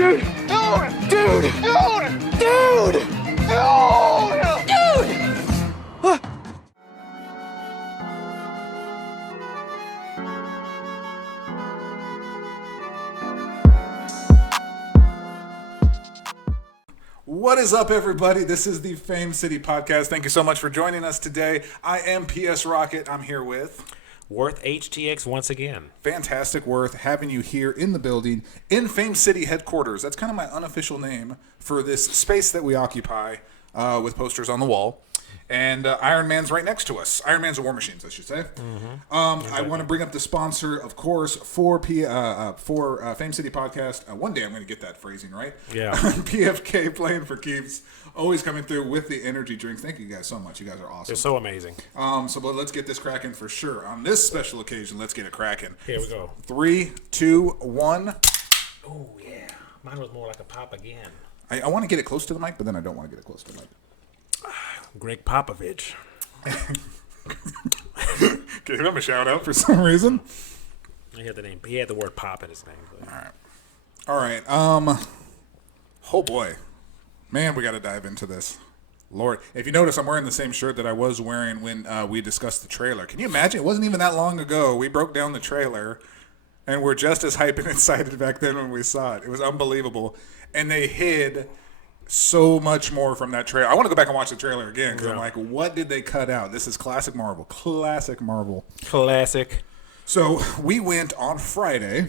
Dude! Dude! Dude! Dude! Dude! What is up, everybody? This is the Fame City Podcast. Thank you so much for joining us today. I am PS Rocket. I'm here with Worth HTX once again. Fantastic Worth, having you here in the building in Fame City headquarters. That's kind of my unofficial name for this space that we occupy with posters on the wall. And Iron Man's right next to us. Iron Man's a War Machines, I should say. I want to bring up the sponsor, of course, for Fame City Podcast. One day I'm going to get that phrasing right. Yeah. PFK, Playing for Keeps, always coming through with the energy drinks. Thank you guys so much. You guys are awesome. They're so amazing. But let's get this cracking for sure. On this special occasion, let's get it cracking. Here we go. 3, 2, 1. Oh, yeah. Mine was more like a pop again. I want to get it close to the mic, but then I don't want to get it close to the mic. Greg Popovich. Gave him a shout out for some reason. He had the name. He had the word pop in his name. But. All right. Oh boy, man, we got to dive into this. Lord, if you notice, I'm wearing the same shirt that I was wearing when we discussed the trailer. Can you imagine? It wasn't even that long ago. We broke down the trailer, and we're just as hyped and excited back then when we saw it. It was unbelievable, and they hid so much more from that trailer. I want to go back and watch the trailer again because I'm like, what did they cut out? This is classic Marvel. Classic Marvel. Classic. So we went on Friday.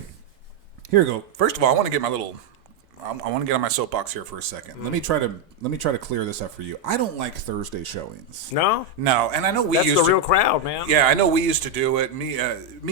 Here we go. First of all, I want to get my little. I want to get on my soapbox here for a second. Let me try to clear this up for you. I don't like Thursday showings. No, and I know that's the real crowd, man. Yeah, I know we used to do it. Me,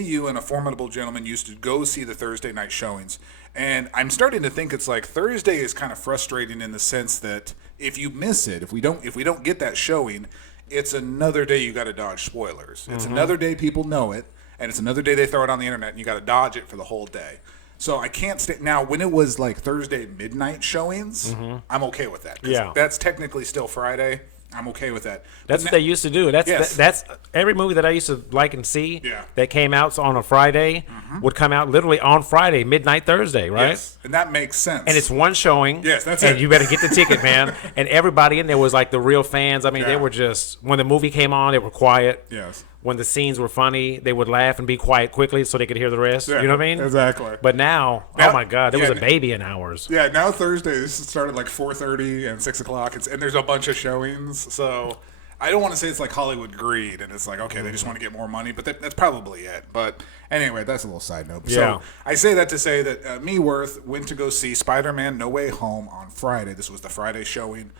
you, and a formidable gentleman used to go see the Thursday night showings. And I'm starting to think it's like Thursday is kind of frustrating in the sense that if you miss it, if we don't get that showing, it's another day you got to dodge spoilers. It's another day people know it, and it's another day they throw it on the internet, and you got to dodge it for the whole day. So I can't stay. Now, when it was like Thursday midnight showings, I'm okay with that. Yeah. That's technically still Friday. I'm okay with that. That's what they used to do. That's every movie that I used to like and see that came out on a Friday would come out literally on Friday, midnight Thursday, right? Yes, and that makes sense. And it's one showing. Yes, that's it. And you better get the ticket, man. And everybody in there was like the real fans. I mean, they were just, when the movie came on, they were quiet. Yes. When the scenes were funny, they would laugh and be quiet quickly so they could hear the rest. Yeah, you know what I mean? Exactly. But now, oh my God, there was a baby in hours. Yeah, now Thursdays start at like 4:30 and 6 o'clock, and there's a bunch of showings. So I don't want to say it's like Hollywood greed, and it's like, okay, they just want to get more money, but that's probably it. But anyway, that's a little side note. Yeah. So I say that to say that me, Worth, went to go see Spider-Man No Way Home on Friday. This was the Friday showing.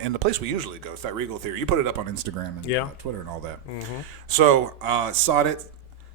In the place we usually go, it's that Regal Theater. You put it up on Instagram and Twitter and all that. So saw it,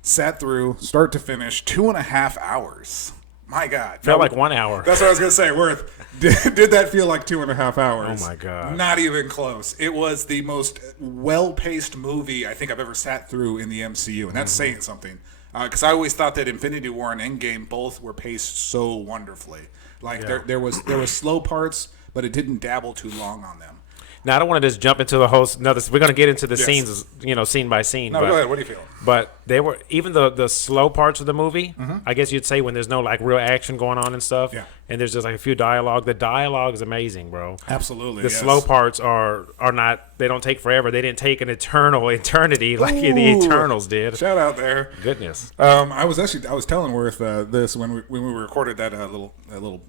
sat through, start to finish, 2.5 hours. My God. Felt like 1 hour. That's what I was going to say, Worth. Did that feel like 2.5 hours? Oh, my God. Not even close. It was the most well-paced movie I think I've ever sat through in the MCU, and that's saying something. Because I always thought that Infinity War and Endgame both were paced so wonderfully. Like, there was slow parts, but it didn't dabble too long on them. Now, I don't want to just jump into the whole. No, we're going to get into the scenes, scene by scene. No, go ahead. What do you feel? But they were even the slow parts of the movie. I guess you'd say when there's no like real action going on and stuff. Yeah. And there's just like a few dialogue. The dialogue is amazing, bro. Absolutely. The slow parts are not. They don't take forever. They didn't take an eternity like the Eternals did. Shout out there. Goodness. I was telling Worth this when we recorded that little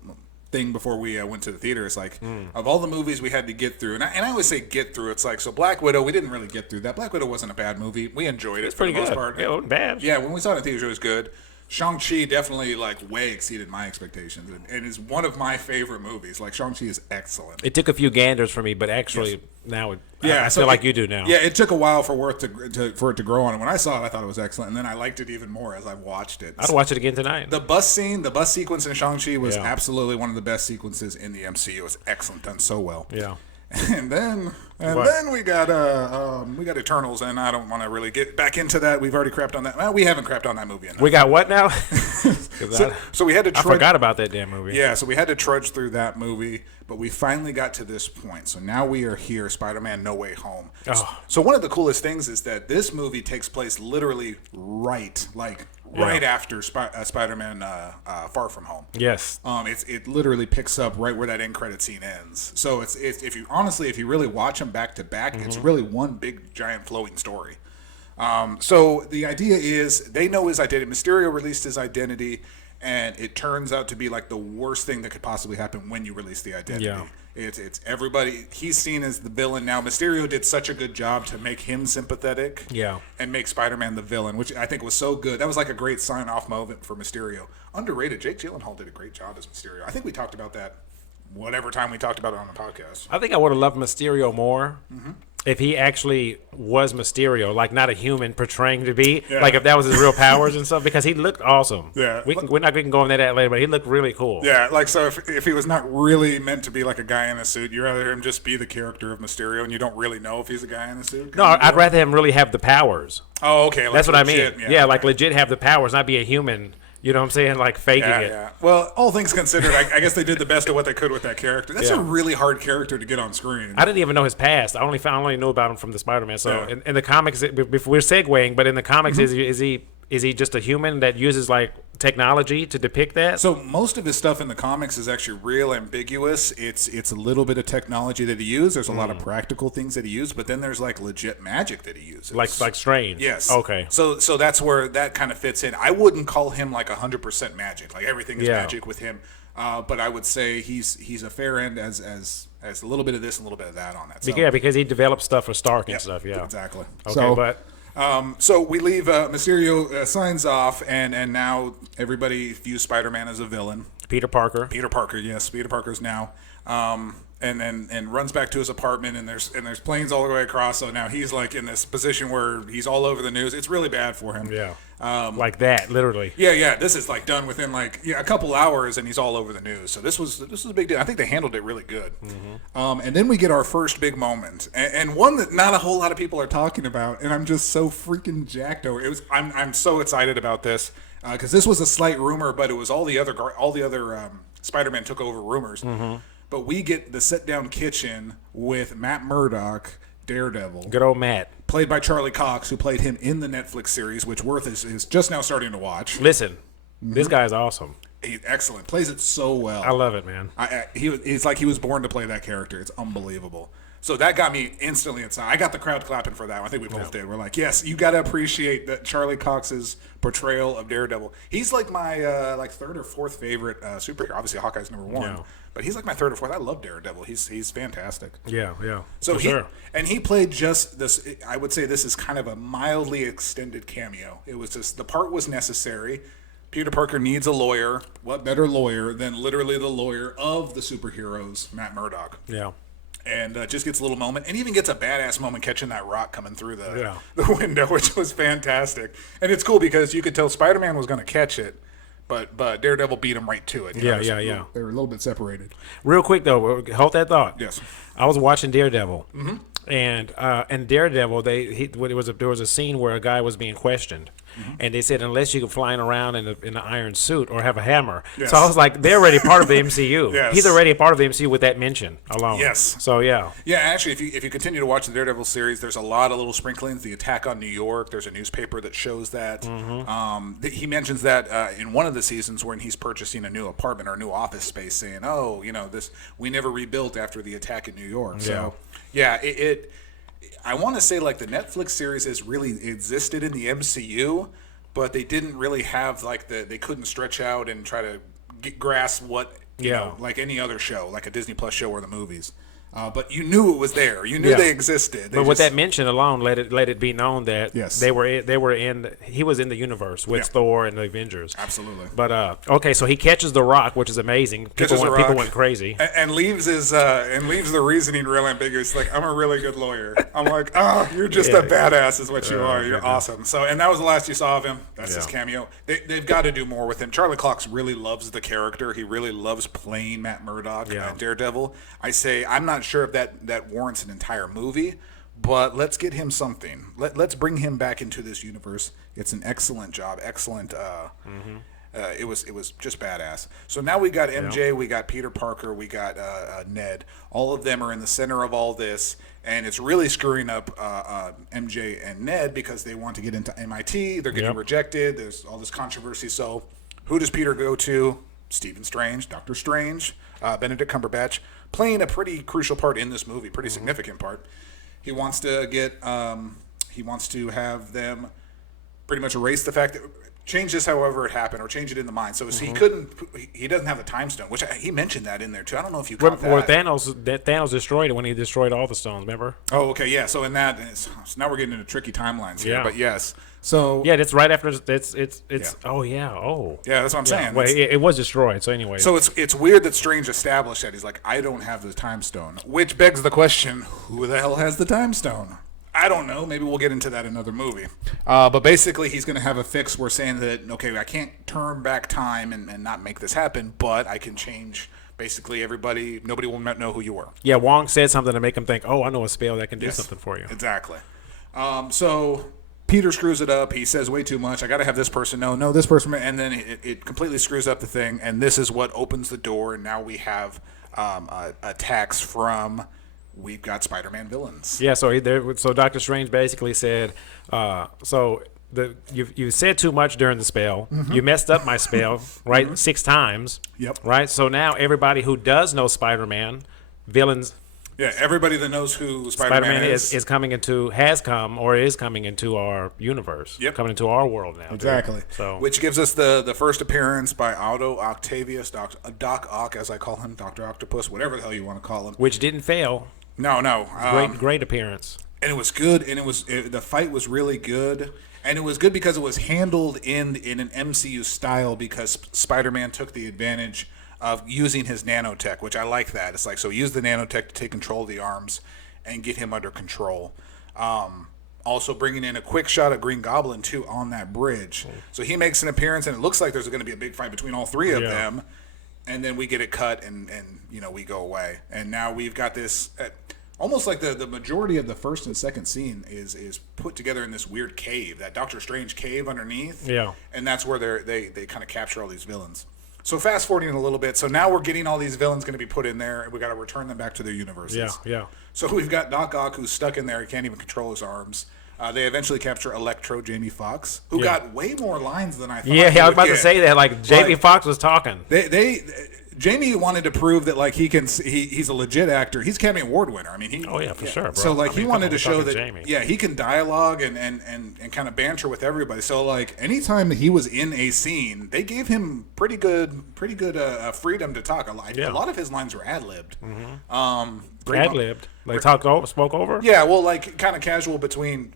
thing before we went to the theater. It's like of all the movies we had to get through, and I always say get through. It's like, so Black Widow, we didn't really get through that. Black Widow wasn't a bad movie. We enjoyed it for the most part. Yeah, it wasn't bad. Yeah, when we saw it in theaters, it was good. Shang-Chi definitely like way exceeded my expectations, and is one of my favorite movies. Like, Shang-Chi is excellent. It took a few ganders for me, but actually now I feel like you do now. Yeah, it took a while for Worth for it to grow on it. When I saw it, I thought it was excellent, and then I liked it even more as I watched it. I'd watch it again tonight. The bus sequence in Shang-Chi was absolutely one of the best sequences in the MCU. It was excellent, done so well. Yeah. And then we got Eternals, and I don't want to really get back into that. We've already crapped on that. Well, we haven't crapped on that movie enough. We got what now? so we had to. I forgot about that damn movie. Yeah, so we had to trudge through that movie, but we finally got to this point. So now we are here, Spider-Man: No Way Home. Oh. So one of the coolest things is that this movie takes place literally right right after Spider-Man Far From Home. Yes. It literally picks up right where that end credit scene ends. So it's if you really watch them back to back, it's really one big giant flowing story. So the idea is they know his identity. Mysterio released his identity, and it turns out to be like the worst thing that could possibly happen when you release the identity. Yeah. It's everybody. He's seen as the villain now. Mysterio did such a good job to make him sympathetic. Yeah. And make Spider-Man the villain, which I think was so good. That was like a great sign-off moment for Mysterio. Underrated. Jake Gyllenhaal did a great job as Mysterio. I think we talked about that whatever time we talked about it on the podcast. I think I would have loved Mysterio more if he actually was Mysterio, like not a human portraying to be, like if that was his real powers and stuff, because he looked awesome. Yeah. We can go into that later, but he looked really cool. Yeah, like so if he was not really meant to be like a guy in a suit, you'd rather him just be the character of Mysterio and you don't really know if he's a guy in a suit? No, I'd rather him really have the powers. Oh, okay. Like that's what legit, I mean. Yeah, like legit have the powers, not be a human. You know what I'm saying? Like faking it. Yeah. Well, all things considered, I guess they did the best of what they could with that character. That's a really hard character to get on screen. I didn't even know his past. I only knew about him from the Spider-Man. So in the comics, before we're segueing, but in the comics, is he just a human that uses like technology to depict that? So most of his stuff in the comics is actually real ambiguous. It's a little bit of technology that he used. There's a lot of practical things that he used, but then there's like legit magic that he uses. Like Strange. Yes. Okay. So that's where that kind of fits in. I wouldn't call him like 100% magic. Like everything is magic with him. But I would say he's a fair end as a little bit of this and a little bit of that on that. So, yeah, because he developed stuff for Stark and stuff. Yeah. Exactly. Okay, so, so we leave. Mysterio signs off, and now everybody views Spider-Man as a villain. Peter Parker, yes, Peter Parker's now. And runs back to his apartment, and there's planes all the way across. So now he's like in this position where he's all over the news. It's really bad for him. Yeah. Like that, literally. Yeah. This is like done within a couple hours, and he's all over the news. So this was a big deal. I think they handled it really good. And then we get our first big moment, and one that not a whole lot of people are talking about, and I'm just so freaking jacked over. I'm so excited about this because this was a slight rumor, but it was all the other Spider-Man took over rumors. But we get the sit-down kitchen with Matt Murdock, Daredevil. Good old Matt. Played by Charlie Cox, who played him in the Netflix series, which Worth is just now starting to watch. Listen, this guy's awesome. He's excellent. Plays it so well. I love it, man. It's like he was born to play that character. It's unbelievable. So that got me instantly inside. I got the crowd clapping for that one. I think we both did. We're like, yes, you got to appreciate that Charlie Cox's portrayal of Daredevil. He's like my third or fourth favorite superhero. Obviously, Hawkeye's number one. Yeah. But he's like my third or fourth. I love Daredevil. He's fantastic. Yeah. So he played just this. I would say this is kind of a mildly extended cameo. It was just the part was necessary. Peter Parker needs a lawyer. What better lawyer than literally the lawyer of the superheroes, Matt Murdock? Yeah. And just gets a little moment, and even gets a badass moment catching that rock coming through the window, which was fantastic. And it's cool because you could tell Spider-Man was going to catch it, but Daredevil beat him right to it. Yeah. They were a little bit separated. Real quick though, hold that thought. Yes. I was watching Daredevil, and Daredevil, there was a scene where a guy was being questioned. And they said unless you can flying around in an iron suit or have a hammer. Yes. So I was like, they're already part of the MCU. Yes. He's already a part of the MCU with that mention alone. Yes. So yeah. Yeah, actually, if you continue to watch the Daredevil series, there's a lot of little sprinklings. The attack on New York, there's a newspaper that shows that. He mentions that in one of the seasons when he's purchasing a new apartment or a new office space, saying, "Oh, this we never rebuilt after the attack in New York." So yeah, I want to say like the Netflix series has really existed in the MCU, but they didn't really have they couldn't stretch out and try to grasp what you know, like any other show, like a Disney Plus show or the movies. But you knew it was there. You knew they existed. But with that mention alone, let it be known that he was in the universe with Thor and the Avengers. Absolutely. But okay, so he catches the rock, which is amazing. People went crazy. And leaves the reasoning real ambiguous. Like, I'm a really good lawyer. I'm like, you're just a badass is what you are. You're awesome. So, and that was the last you saw of him. That's his cameo. They've got to do more with him. Charlie Cox really loves the character. He really loves playing Matt Murdock, Daredevil. I say, I'm not sure if that warrants an entire movie, but let's get him something. Let's bring him back into this universe. It's an excellent job, excellent It was just badass. So now we got MJ, we got Peter Parker, we got Ned. All of them are in the center of all this, and it's really screwing up MJ and Ned because they want to get into MIT. They're getting rejected. There's all this controversy. So who does Peter go to? Stephen Strange, Doctor Strange, Benedict Cumberbatch, playing a pretty crucial part in this movie, pretty significant part. He wants to get, he wants to have them pretty much erase the fact that, change this however it happened, or change it in the mind. So he doesn't have the time stone, which he mentioned that in there too. I don't know if you caught that. Well, Thanos destroyed it when he destroyed all the stones, remember? Oh, okay, yeah. So in that, so now we're getting into tricky timelines here, but yes. So yeah, that's right after it's oh yeah, yeah, that's what I'm saying. Well, it was destroyed. So anyway, so it's weird that Strange established that he's like, I don't have the time stone, which begs the question: who the hell has the time stone? I don't know. Maybe we'll get into that in another movie. But basically, he's going to have a fix. We're saying that, okay, I can't turn back time and not make this happen, but I can change basically everybody. Nobody will know who you were. Yeah, Wong said something to make him think, oh, I know a spell that can do something for you. Exactly. So Peter screws it up. He says way too much. I got to have this person. No, this person. And then it completely screws up the thing. And this is what opens the door. And now we have attacks from... We've got Spider-Man villains. Yeah, so Doctor Strange basically said, you said too much during the spell. Mm-hmm. You messed up my spell, right? Mm-hmm. 6 times. Yep. Right? So now everybody who does know Spider-Man, villains... Yeah, everybody that knows who Spider-Man is coming into, has come, or is coming into our universe. Yep. Coming into our world now. Exactly. Dude. So, which gives us the first appearance by Otto, Octavius, Doc Ock, as I call him, Dr. Octopus, whatever the hell you want to call him. Which didn't fail. No. Great appearance. And it was good, and the fight was really good. And it was good because it was handled in an MCU style, because Spider-Man took the advantage of using his nanotech, which I like that. It's like, so use the nanotech to take control of the arms and get him under control. Also bringing in a quick shot of Green Goblin, too, on that bridge. So he makes an appearance, and it looks like there's going to be a big fight between all 3 of them. And then we get it cut, and we go away. And now we've got this... almost like the majority of the first and second scene is put together in this weird cave, that Doctor Strange cave underneath. Yeah. And that's where they kind of capture all these villains. So fast forwarding a little bit, so now we're getting all these villains going to be put in there, and we got to return them back to their universes. Yeah. So we've got Doc Ock, who's stuck in there; he can't even control his arms. They eventually capture Electro, Jamie Foxx, who got way more lines than I thought. Yeah, I was about to say that. Like Jamie Foxx was talking. Jamie wanted to prove that like he's a legit actor. He's Academy Award winner. I mean, for sure, bro. So like he wanted to show that he can dialogue and kind of banter with everybody. So like anytime that he was in a scene, they gave him pretty good freedom to talk. A lot of his lines were ad-libbed. Mm-hmm. Ad-libbed? Like spoke over? Yeah, well, like kind of casual between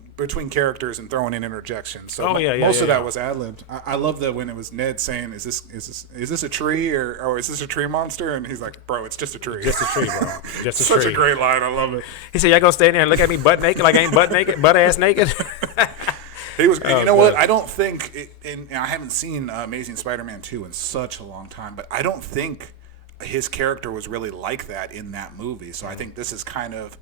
characters and throwing in interjections. So most of that was ad-libbed. I love that when it was Ned saying, "Is this a tree or is this a tree monster?" And he's like, "Bro, it's just a tree." Just a tree, bro. Just a Such tree. a great line. I love it. He said, "Y'all gonna stand there and look at me butt naked like I ain't butt ass naked?" He was. You know what? I don't think. I haven't seen Amazing Spider-Man 2 in such a long time, but I don't think his character was really like that in that movie. So I think this is kind of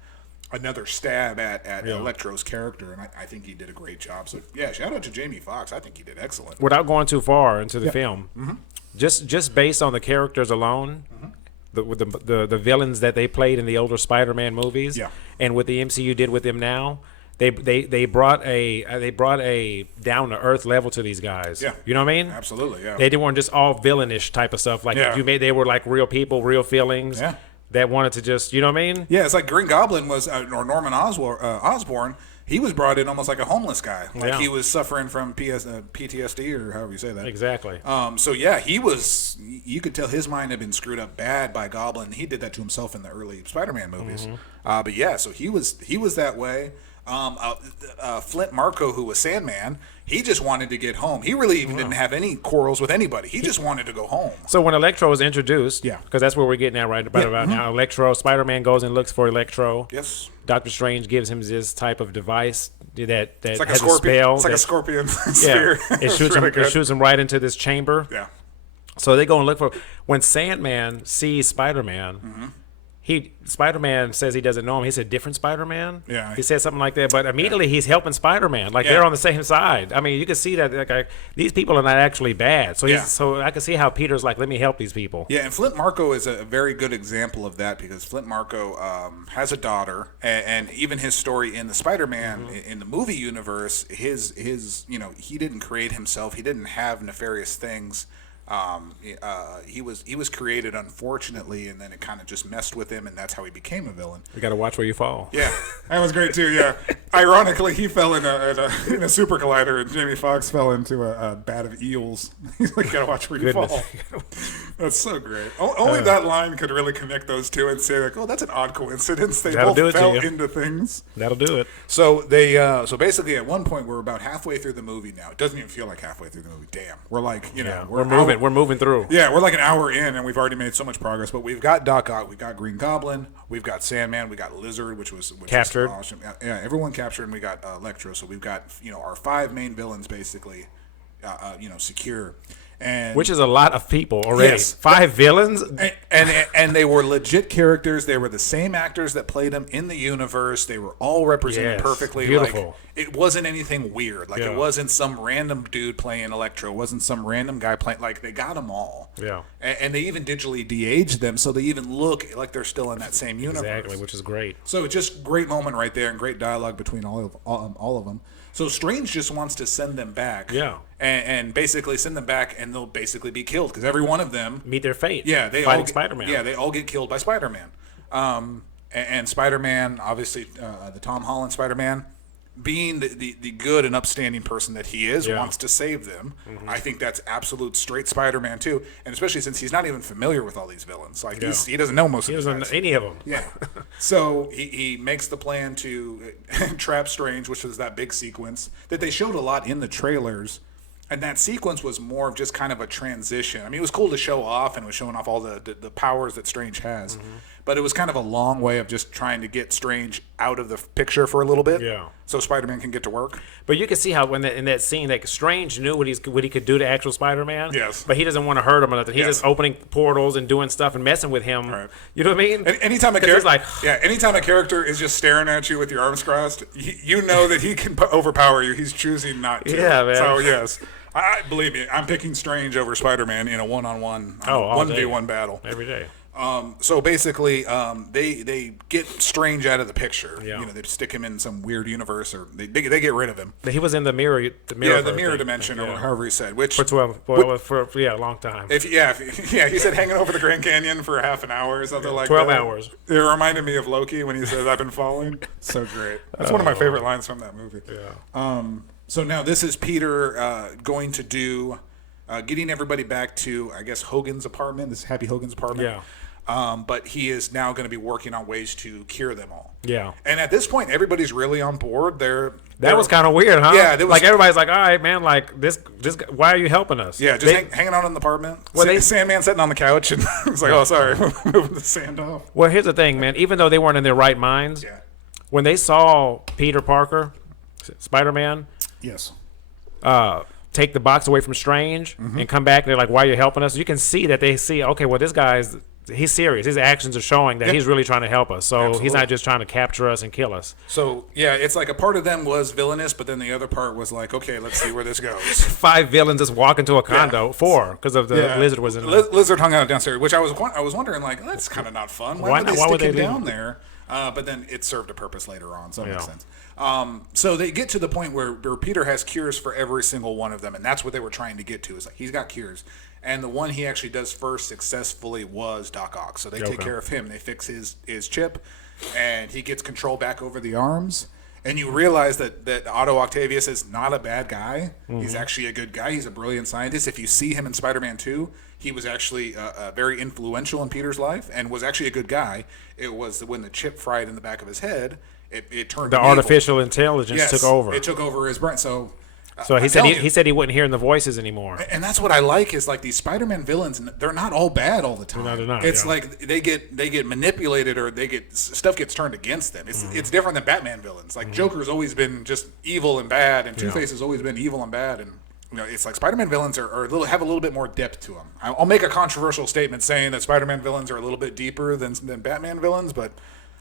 another stab at Electro's character, and I think he did a great job. So yeah, shout out to Jamie Foxx. I think he did excellent. Without going too far into the film, just based on the characters alone, the villains that they played in the older Spider-Man movies, and what the MCU did with them now, they brought a down to earth level to these guys. Yeah, you know what I mean? Absolutely. Yeah, they weren't just all villainish type of stuff. Like they were like real people, real feelings. Yeah. That wanted to just, you know what I mean? Yeah, it's like Green Goblin was, or Norman Osborn, he was brought in almost like a homeless guy. Like he was suffering from PTSD or however you say that. Exactly. So yeah, he was, you could tell his mind had been screwed up bad by Goblin. He did that to himself in the early Spider-Man movies. But yeah, so he was that way. Flint Marko, who was Sandman, he just wanted to get home. He really even didn't have any quarrels with anybody. He just wanted to go home. So when Electro was introduced, because that's where we're getting at right about now, Electro, Spider-Man goes and looks for Electro. Yes. Doctor Strange gives him this type of device that it's like has a spell. It's like a scorpion sphere. It shoots him right into this chamber. Yeah. So they go and look for, when Sandman sees Spider-Man, Spider-Man says he doesn't know him. He said different Spider-Man. Yeah. He said something like that. But immediately he's helping Spider-Man. Like they're on the same side. I mean, you can see that these people are not actually bad. So so I can see how Peter's like, let me help these people. Yeah, and Flint Marko is a very good example of that because Flint Marko has a daughter, and even his story in the Spider-Man in the movie universe, his he didn't create himself. He didn't have nefarious things. He was created unfortunately, and then it kind of just messed with him, and that's how he became a villain. You got to watch where you fall. Yeah, that was great too. Yeah, ironically, he fell in a super collider, and Jamie Foxx fell into a bat of eels. He's like, "Gotta watch where you fall." That's so great. Only that line could really connect those two and say like, "Oh, that's an odd coincidence." They both fell into things. That'll do it. So so basically, at one point, we're about halfway through the movie now. It doesn't even feel like halfway through the movie. Damn, we're like we're moving. We're moving through. Yeah, we're like an hour in, and we've already made so much progress. But we've got Doc Ock, we've got Green Goblin, we've got Sandman, we got Lizard, which captured. Was awesome. Yeah, everyone captured, and we got Electro. So we've got our 5 main villains basically, secure. And which is a lot of people already. Yes. 5 villains, and they were legit characters. They were the same actors that played them in the universe. They were all represented perfectly. Beautiful. Like, it wasn't anything weird. Like it wasn't some random dude playing Electro. It wasn't some random guy playing. Like they got them all. Yeah. And they even digitally de-aged them, so they even look like they're still in that same universe. Exactly, which is great. So just great moment right there, and great dialogue between all of them. So Strange just wants to send them back. Yeah. And basically send them back, and they'll basically be killed because every one of them meet their fate. Yeah, they fighting all Spider-Man. Yeah, they all get killed by Spider-Man. And Spider-Man, obviously, the Tom Holland Spider-Man, being the good and upstanding person that he is, wants to save them. Mm-hmm. I think that's absolute straight Spider-Man too, and especially since he's not even familiar with all these villains. Like he doesn't know most of them. He doesn't know any of them. Yeah. So he makes the plan to trap Strange, which was that big sequence that they showed a lot in the trailers. And that sequence was more of just kind of a transition. I mean, it was cool to show off, and it was showing off all the powers that Strange has. Mm-hmm. But it was kind of a long way of just trying to get Strange out of the picture for a little bit. Yeah. So Spider-Man can get to work. But you can see how in that scene, that Strange knew what he could do to actual Spider-Man. Yes. But he doesn't want to hurt him or nothing. He's just opening portals and doing stuff and messing with him. Right. You know what I mean? And anytime a character is just staring at you with your arms crossed, you know that he can overpower you. He's choosing not to. Yeah, man. So yes. Believe me, I'm picking Strange over Spider-Man in a one-on-one, 1v1 battle. Every day. So basically, they get Strange out of the picture. Yeah. They stick him in some weird universe, or they get rid of him. He was in the mirror. The mirror dimension, or however he said. Which for a long time. He said hanging over the Grand Canyon for half an hour or something like 12 that. 12 hours. It reminded me of Loki when he says, "I've been falling." So great. That's one of my favorite lines from that movie. Yeah. So now this is Peter going to do, getting everybody back to, I guess, Hogan's apartment. This is Happy Hogan's apartment. Yeah. But he is now going to be working on ways to cure them all. Yeah. And at this point, everybody's really on board. That was kind of weird, huh? Yeah. Like everybody's like, all right, man, like this why are you helping us? Yeah, just hanging out in the apartment. Well, Sandman sitting on the couch, and it's like, oh, sorry, moving the sand off. Well, here's the thing, man. Even though they weren't in their right minds, when they saw Peter Parker, Spider-Man, yes, take the box away from Strange and come back, and they're like, why are you helping us? You can see that they see, okay, well, this guy's he's serious. His actions are showing that he's really trying to help us. So he's not just trying to capture us and kill us. So, yeah, it's like a part of them was villainous, but then the other part was like, okay, let's see where this goes. 5 villains just walk into a condo. 4, because of the Lizard was in there. Lizard hung out downstairs, which I was wondering, like, that's kind of not fun. Why would they stick him down there? But then it served a purpose later on, so that makes sense. So they get to the point where Peter has cures for every single one of them, and that's what they were trying to get to. Is like he's got cures, and the one he actually does first successfully was Doc Ock. So they take care of him. They fix his chip, and he gets control back over the arms. And you realize that Otto Octavius is not a bad guy. Mm-hmm. He's actually a good guy. He's a brilliant scientist. If you see him in Spider-Man 2, he was actually very influential in Peter's life and was actually a good guy. It was when the chip fried in the back of his head, it turned the artificial intelligence took over. It took over his brain. So he said he wouldn't hear the voices anymore. And that's what I like is like these Spider-Man villains. They're not all bad all the time. No, they're not. It's like they get manipulated or stuff gets turned against them. It's different than Batman villains. Like Joker's always been just evil and bad, and Two-Face has always been evil and bad, and it's like Spider-Man villains are have a little bit more depth to them. I'll make a controversial statement saying that Spider-Man villains are a little bit deeper than Batman villains, but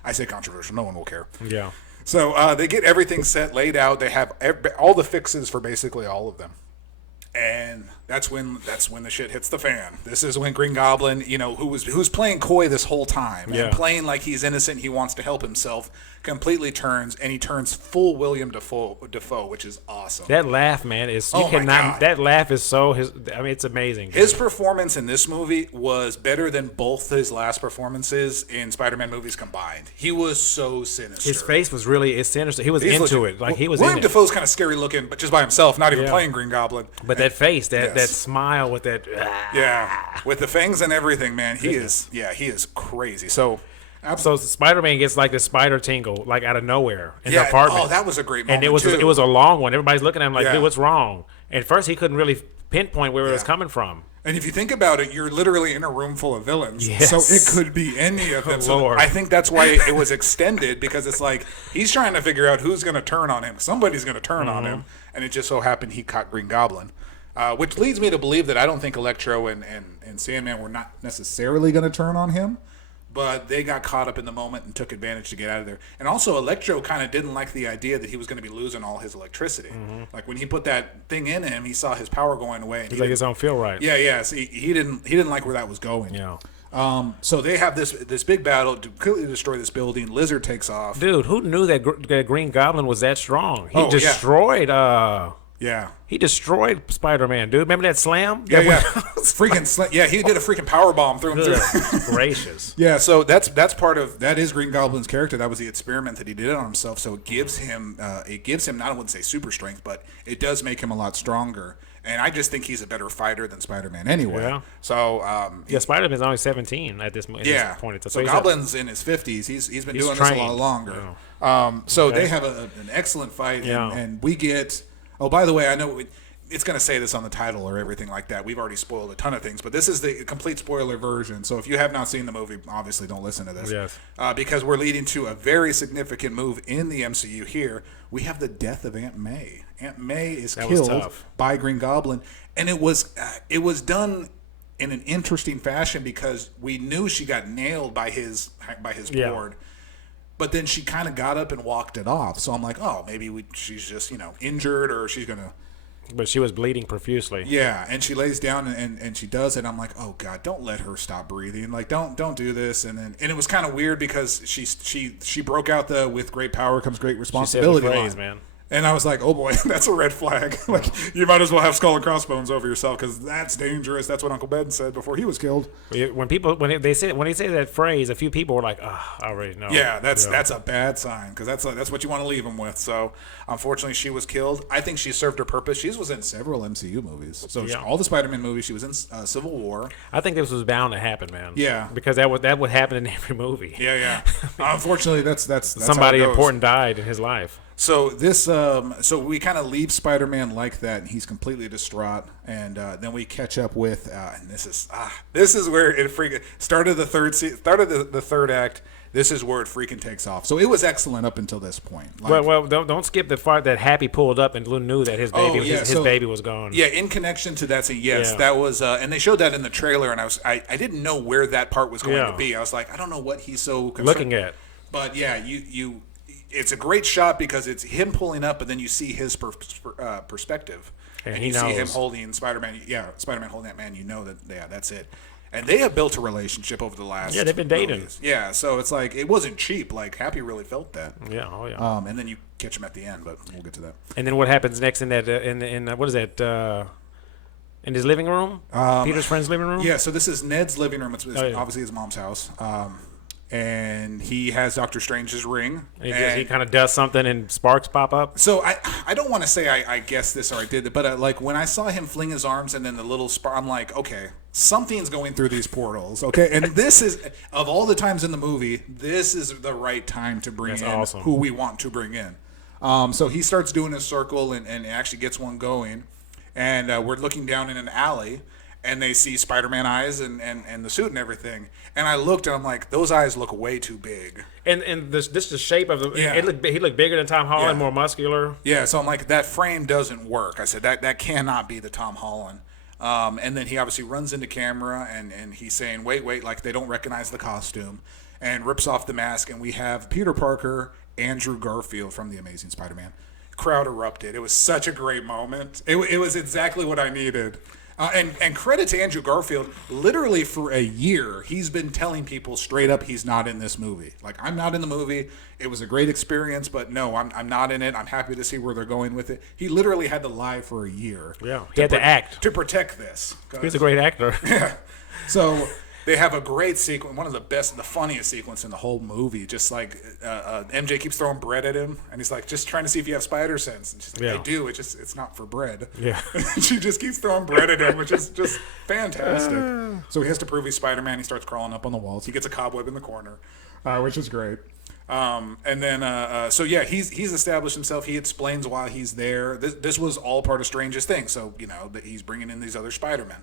I say controversial. No one will care. Yeah. So they get everything set, laid out. They have all the fixes for basically all of them. And that's when the shit hits the fan. This is when Green Goblin, who's playing coy this whole time and playing like he's innocent, he wants to help himself, completely turns, and he turns full William Dafoe, which is awesome. That laugh, man, is my God. That laugh is it's amazing. His performance in this movie was better than both his last performances in Spider-Man movies combined. He was so sinister. His face was really sinister. He was into it. Like he was William in it. Dafoe's kind of scary looking, but just by himself, not even playing Green Goblin. But that face, that Yes. smile with that. With the fangs and everything, man, he is crazy. So Spider-Man gets like the spider tingle, like out of nowhere in the yeah, apartment. oh, that was a great moment. And it was a long one. Everybody's looking at him like, Yeah. dude, what's wrong? At first, he couldn't really pinpoint where it was Yeah. coming from. And if you think about it, you're literally in a room full of villains. Yes. So it could be any of them. So Lord. I think that's why it was extended, because it's like he's trying to figure out who's going to turn on him. Somebody's going to turn on him. And it just so happened he caught Green Goblin. Which leads me to believe that I don't think Electro and Sandman were not necessarily going to turn on him. But they got caught up in the moment and took advantage to get out of there. And also, Electro kind of didn't like the idea that he was going to be losing all his electricity. Like when he put that thing in him, he saw his power going away. And It's like it don't feel right. Yeah. So he didn't like where that was going. Yeah. So they have this big battle to completely destroy this building. Lizard takes off. Dude, who knew that Green Goblin was that strong? He Oh, yeah. destroyed. Yeah. He destroyed Spider-Man, dude. Remember that slam? Yeah. He did a freaking power bomb through him. Goodness gracious. Yeah, so that is Green Goblin's character. That was the experiment that he did on himself. So it gives him not, I wouldn't say super strength, but it does make him a lot stronger. And I just think he's a better fighter than Spider-Man anyway. Yeah. So Spider-Man's only 17 at this point. So Goblin's in his 50s. He's been doing trained. this a lot longer. Yeah. So they have an excellent fight, and we get. Oh, by the way, I know it's going to say this on the title or everything like that. We've already spoiled a ton of things, but this is the complete spoiler version. So if you have not seen the movie, obviously don't listen to this. Yes. Because we're leading to a very significant move in the MCU here. We have the death of Aunt May. Aunt May is killed by Green Goblin, and it was done in an interesting fashion because we knew she got nailed by his board. But then she kind of got up and walked it off. So I'm like, oh, maybe she's just, injured, or she's going to. But she was bleeding profusely. Yeah, and she lays down and she does it. I'm like, oh God, don't let her stop breathing. Like, don't do this. And it was kind of weird because she broke out the "with great power comes great responsibility" line. Man. And I was like, oh boy, that's a red flag. Like, you might as well have skull and crossbones over yourself because that's dangerous. That's what Uncle Ben said before he was killed. When he said that phrase, a few people were like, I already know. Yeah, that's a bad sign because that's what you want to leave him with. So, unfortunately, she was killed. I think she served her purpose. She was in several MCU movies. So, all the Spider-Man movies. She was in Civil War. I think this was bound to happen, man. Yeah. Because that would happen in every movie. Yeah. Unfortunately, that's somebody how it goes. important died in his life. So so we kind of leave Spider-Man like that, and he's completely distraught. And then we catch up with, and this is where it freaking started the third act. This is where it freaking takes off. So it was excellent up until this point. Like, well, don't skip the part that Happy pulled up and knew that his baby his baby was gone. Yeah, in connection to that scene, yes, that was, and they showed that in the trailer, and I didn't know where that part was going to be. I was like, I don't know what he's so concerned looking at. But yeah, you. It's a great shot because it's him pulling up, and then you see his perspective, and you see him holding Spider-Man. Yeah, Spider-Man holding that man. You know that. Yeah, that's it. And they have built a relationship over the last. Yeah, they've been dating. Movies. Yeah, so it's like it wasn't cheap. Like Happy really felt that. Yeah, oh yeah. And then you catch him at the end, but we'll get to that. And then what happens next in that in what is that? In his living room, Peter's friend's living room. Yeah, so this is Ned's living room. It's obviously his mom's house. And he has Doctor Strange's ring. He kind of does something and sparks pop up. So I don't want to say I guessed this or I did it, but like when I saw him fling his arms and then the little spark, I'm like, okay, something's going through these portals. Okay, and this is, of all the times in the movie, this is the right time to bring in who we want to bring in. So he starts doing his circle and actually gets one going. And we're looking down in an alley. and they see Spider-Man eyes and the suit and everything. And I looked and I'm like, those eyes look way too big. And this the shape of the Yeah. he looked bigger than Tom Holland, Yeah. more muscular. Yeah, so I'm like, that frame doesn't work. I said, that cannot be the Tom Holland. And then he obviously runs into camera and he's saying, wait, like they don't recognize the costume, and rips off the mask, and we have Peter Parker, Andrew Garfield from The Amazing Spider-Man. Crowd erupted. It was such a great moment. It was exactly what I needed. And credit to Andrew Garfield, literally for a year, he's been telling people straight up he's not in this movie. Like, I'm not in the movie. It was a great experience, but no, I'm not in it. I'm happy to see where they're going with it. He literally had to lie for a year. Yeah, he had to act. To protect this. He's a great actor. Yeah. So they have a great sequence, one of the best, the funniest sequence in the whole movie. Just like MJ keeps throwing bread at him, and he's like, just trying to see if you have spider sense. And she's like, Yeah. I do. It's not for bread. Yeah. She just keeps throwing bread at him, which is just fantastic. So he has to prove he's Spider-Man. He starts crawling up on the walls. He gets a cobweb in the corner, which is great. And then, so yeah, he's established himself. He explains why he's there. This was all part of Strange's thing. So, you know, that he's bringing in these other Spider-Men.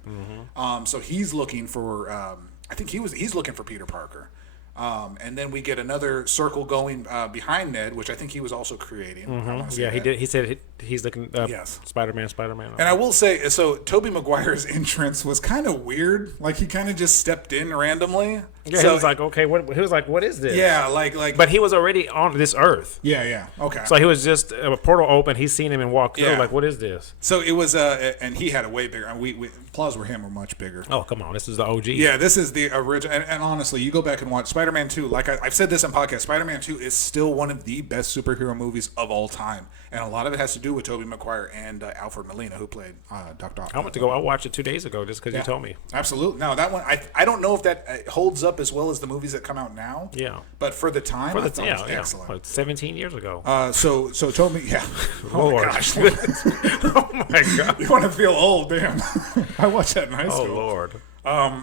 Mm-hmm. So he's looking for, I think he's looking for Peter Parker. And then we get another circle going behind Ned, which I think he was also creating. Mm-hmm. Yeah, he did. He said he's looking Yes. Spider-Man. And I will say, so Tobey Maguire's entrance was kind of weird. Like, he kind of just stepped in randomly. Yeah, so, he was like, okay, what is this? yeah, like. But he was already on this earth. Yeah, okay. So he was just a portal open. He's seen him and walked through. Yeah. Like, what is this? So it was, and he had a way bigger. We applause for him were much bigger. Oh, come on, this is the OG. Yeah, this is the original. And honestly, you go back and watch Spider-Man 2. Like I've said this in podcast, Spider-Man 2 is still one of the best superhero movies of all time, and a lot of it has to do with Tobey Maguire and Alfred Molina, who played Dr. Octavius. I went to go. I watched it 2 days ago just because you told me. Absolutely. No, that one I don't know if that holds up as well as the movies that come out now. Yeah. But for the time, I thought it was excellent. What, 17 years ago. So Tobey, yeah. Lord. Oh my gosh. Oh my God. You want to feel old, damn. I watched that in high Oh school. Lord.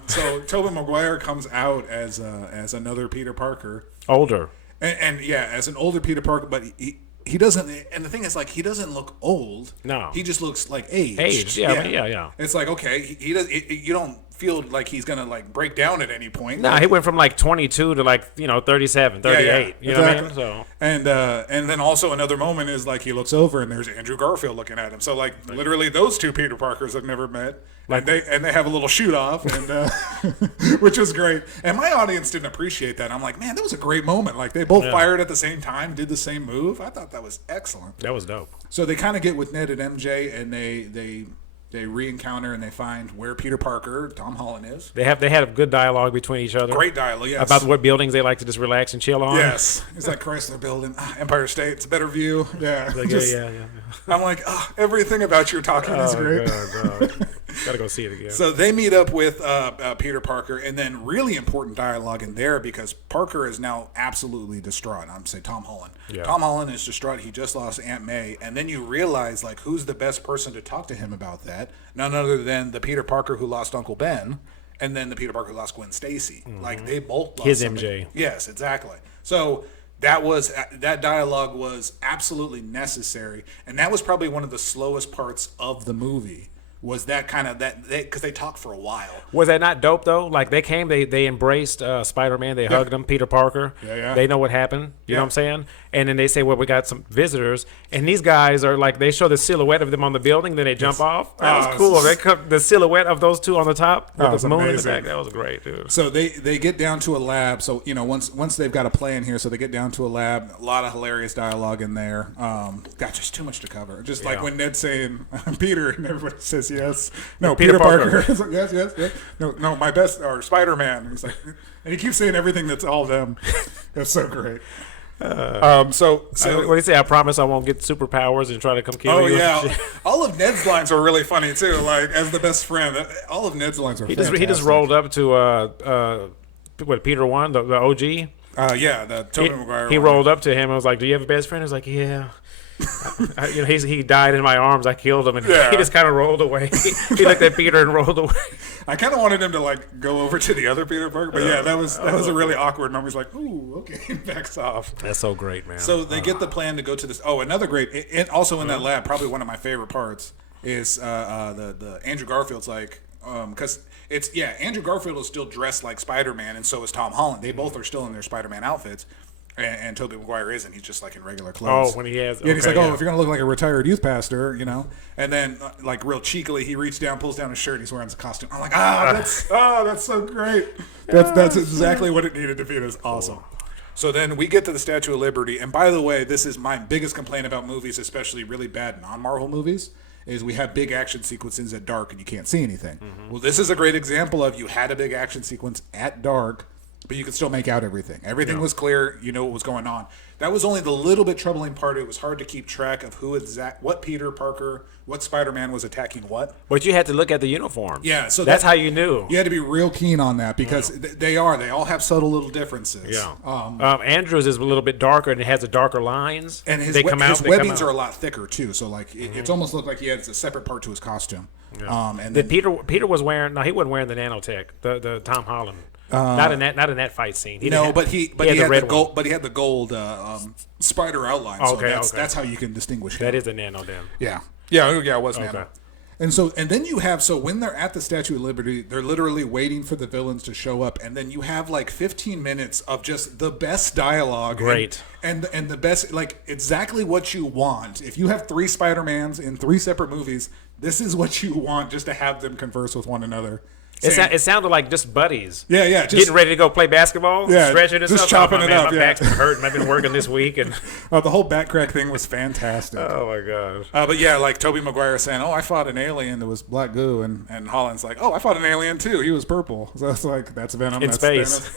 So Tobey Maguire comes out as another Peter Parker. Older. And yeah, as an older Peter Parker, but he doesn't. And the thing is, like, he doesn't look old. No. He just looks like aged. Aged, yeah. It's like, okay, he does. You don't feel like he's gonna like break down at any point. No, he went from like 22 to like 37, 38. Yeah, you know what I mean? So. And then also another moment is like he looks over and there's Andrew Garfield looking at him. So like literally those two Peter Parkers have never met. Like and they have a little shoot off, and which was great. And my audience didn't appreciate that. I'm like, man, that was a great moment. Like they both fired at the same time, did the same move. I thought that was excellent. That was dope. So they kind of get with Ned and MJ, and they re-encounter and they find where Peter Parker, Tom Holland, is. They had a good dialogue between each other. Great dialogue, yes. About what buildings they like to just relax and chill on. Yes. It's like Chrysler Building, Empire State, it's a better view. Yeah. Like, yeah. I'm like, everything about your talking is great. God. Gotta go see it again. So they meet up with Peter Parker, and then really important dialogue in there because Parker is now absolutely distraught. I'm saying Tom Holland. Yeah. Tom Holland is distraught. He just lost Aunt May, and then you realize like who's the best person to talk to him about that? None other than the Peter Parker who lost Uncle Ben, and then the Peter Parker who lost Gwen Stacy. Mm-hmm. Like they both lost his somebody. MJ. Yes, exactly. So that dialogue was absolutely necessary, and that was probably one of the slowest parts of the movie. Was that kind of that because they talked for a while. Was that not dope though? Like they came, they embraced Spider-Man, they hugged him, Peter Parker. Yeah. They know what happened. You know what I'm saying? And then they say, well, we got some visitors, and these guys are like, they show the silhouette of them on the building, then they jump off. That was cool. They cut the silhouette of those two on the top with the moon in the back. That was great, dude. So they get down to a lab. So once they've got a plan here, so they get down to a lab. A lot of hilarious dialogue in there. Got just too much to cover. Just like when Ned's saying Peter, and everybody says yes. No, Peter Parker. yes. No, my best or Spider-Man. He's like, and he keeps saying everything that's all them. That's so great. So what do you say? I promise I won't get superpowers and try to come kill you. Oh yeah, all of Ned's lines are really funny too. Like as the best friend, all of Ned's lines are. He just rolled up to what Peter won the OG. The Tobey Maguire. He rolled up to him and was like, "Do you have a best friend?" He was like, "Yeah." He died in my arms. I killed him, and he just kind of rolled away. He looked at Peter and rolled away. I kind of wanted him to like go over to the other Peter Parker, but that was a really awkward moment. He's like, "Ooh, okay," backs off. That's so great, man. So they get the plan to go to this. Oh, another great. Also in that lab, probably one of my favorite parts is the Andrew Garfield's like, because Andrew Garfield is still dressed like Spider-Man, and so is Tom Holland. They both are still in their Spider-Man outfits. And Tobey Maguire isn't. He's just like in regular clothes. Oh, when he has... Yeah, he's like, if you're going to look like a retired youth pastor, And then, like, real cheekily, he reaches down, pulls down his shirt, and he's wearing his costume. I'm like, that's so great. That's exactly what it needed to be. It was awesome. So then we get to the Statue of Liberty. And by the way, this is my biggest complaint about movies, especially really bad non-Marvel movies, is we have big action sequences at dark and you can't see anything. Mm-hmm. Well, this is a great example of you had a big action sequence at dark, but you could still make out everything. Everything was clear. You know what was going on. That was only the little bit troubling part. It was hard to keep track of what Peter Parker, what Spider-Man was attacking what. But you had to look at the uniform. Yeah, so that's how you knew. You had to be real keen on that because they all have subtle little differences. Yeah. Andrew's is a little bit darker and it has the darker lines. And his webbings are a lot thicker too. So like it's almost looked like he has a separate part to his costume. Yeah. And then Peter was wearing. No, he wasn't wearing the nanotech. The Tom Holland. Not in that fight scene. He had the gold spider outline. So that's how you can distinguish him. That is a nano then. Yeah, it was nano. And then you have when they're at the Statue of Liberty, they're literally waiting for the villains to show up, and then you have like 15 minutes of just the best dialogue. Great. And the best, like exactly what you want. If you have 3 Spider-Mans in 3 separate movies, this is what you want, just to have them converse with one another. It sounded like just buddies. Yeah. Just getting ready to go play basketball, stretching and just stuff. Chopping it up. My back's been hurting. I've been working this week, and the whole back crack thing was fantastic. Oh my gosh. But yeah, like Tobey Maguire saying, "Oh, I fought an alien that was black goo," and Holland's like, "Oh, I fought an alien too. He was purple." So that's like that's Venom in space.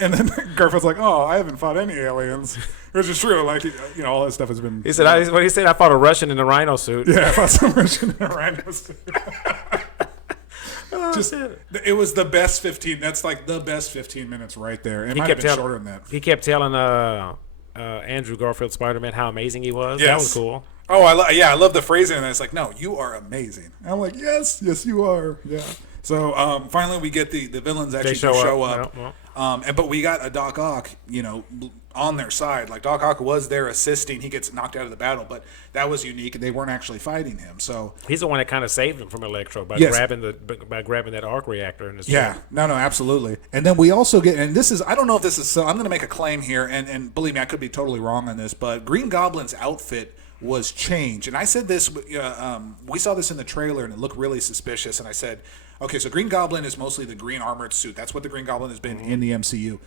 And then Garfield's like, "Oh, I haven't fought any aliens," which is true. Like all that stuff has been. He said, "I fought a Russian in a rhino suit." Yeah, I fought some Russian in a rhino suit. It was the best 15. That's like the best 15 minutes right there. It might have been shorter than that. He kept telling Andrew Garfield Spider-Man how amazing he was. Yes. That was cool. Oh, I love the phrasing. And it's like, no, you are amazing. And I'm like, yes, you are. Yeah. So finally, we get the villains actually show up. Yeah. But we got a Doc Ock, on their side. Like Doc Ock was there assisting. He gets knocked out of the battle, but that was unique. They weren't actually fighting him. So he's the one that kind of saved him from Electro by grabbing that arc reactor in his chest. No, absolutely. And then we also get, and this is, I don't know if this is, so I'm going to make a claim here, and believe me, I could be totally wrong on this, but Green Goblin's outfit was changed. And I said this, we saw this in the trailer, and it looked really suspicious. And I said, okay, so Green Goblin is mostly the green armored suit. That's what the Green Goblin has been in the MCU.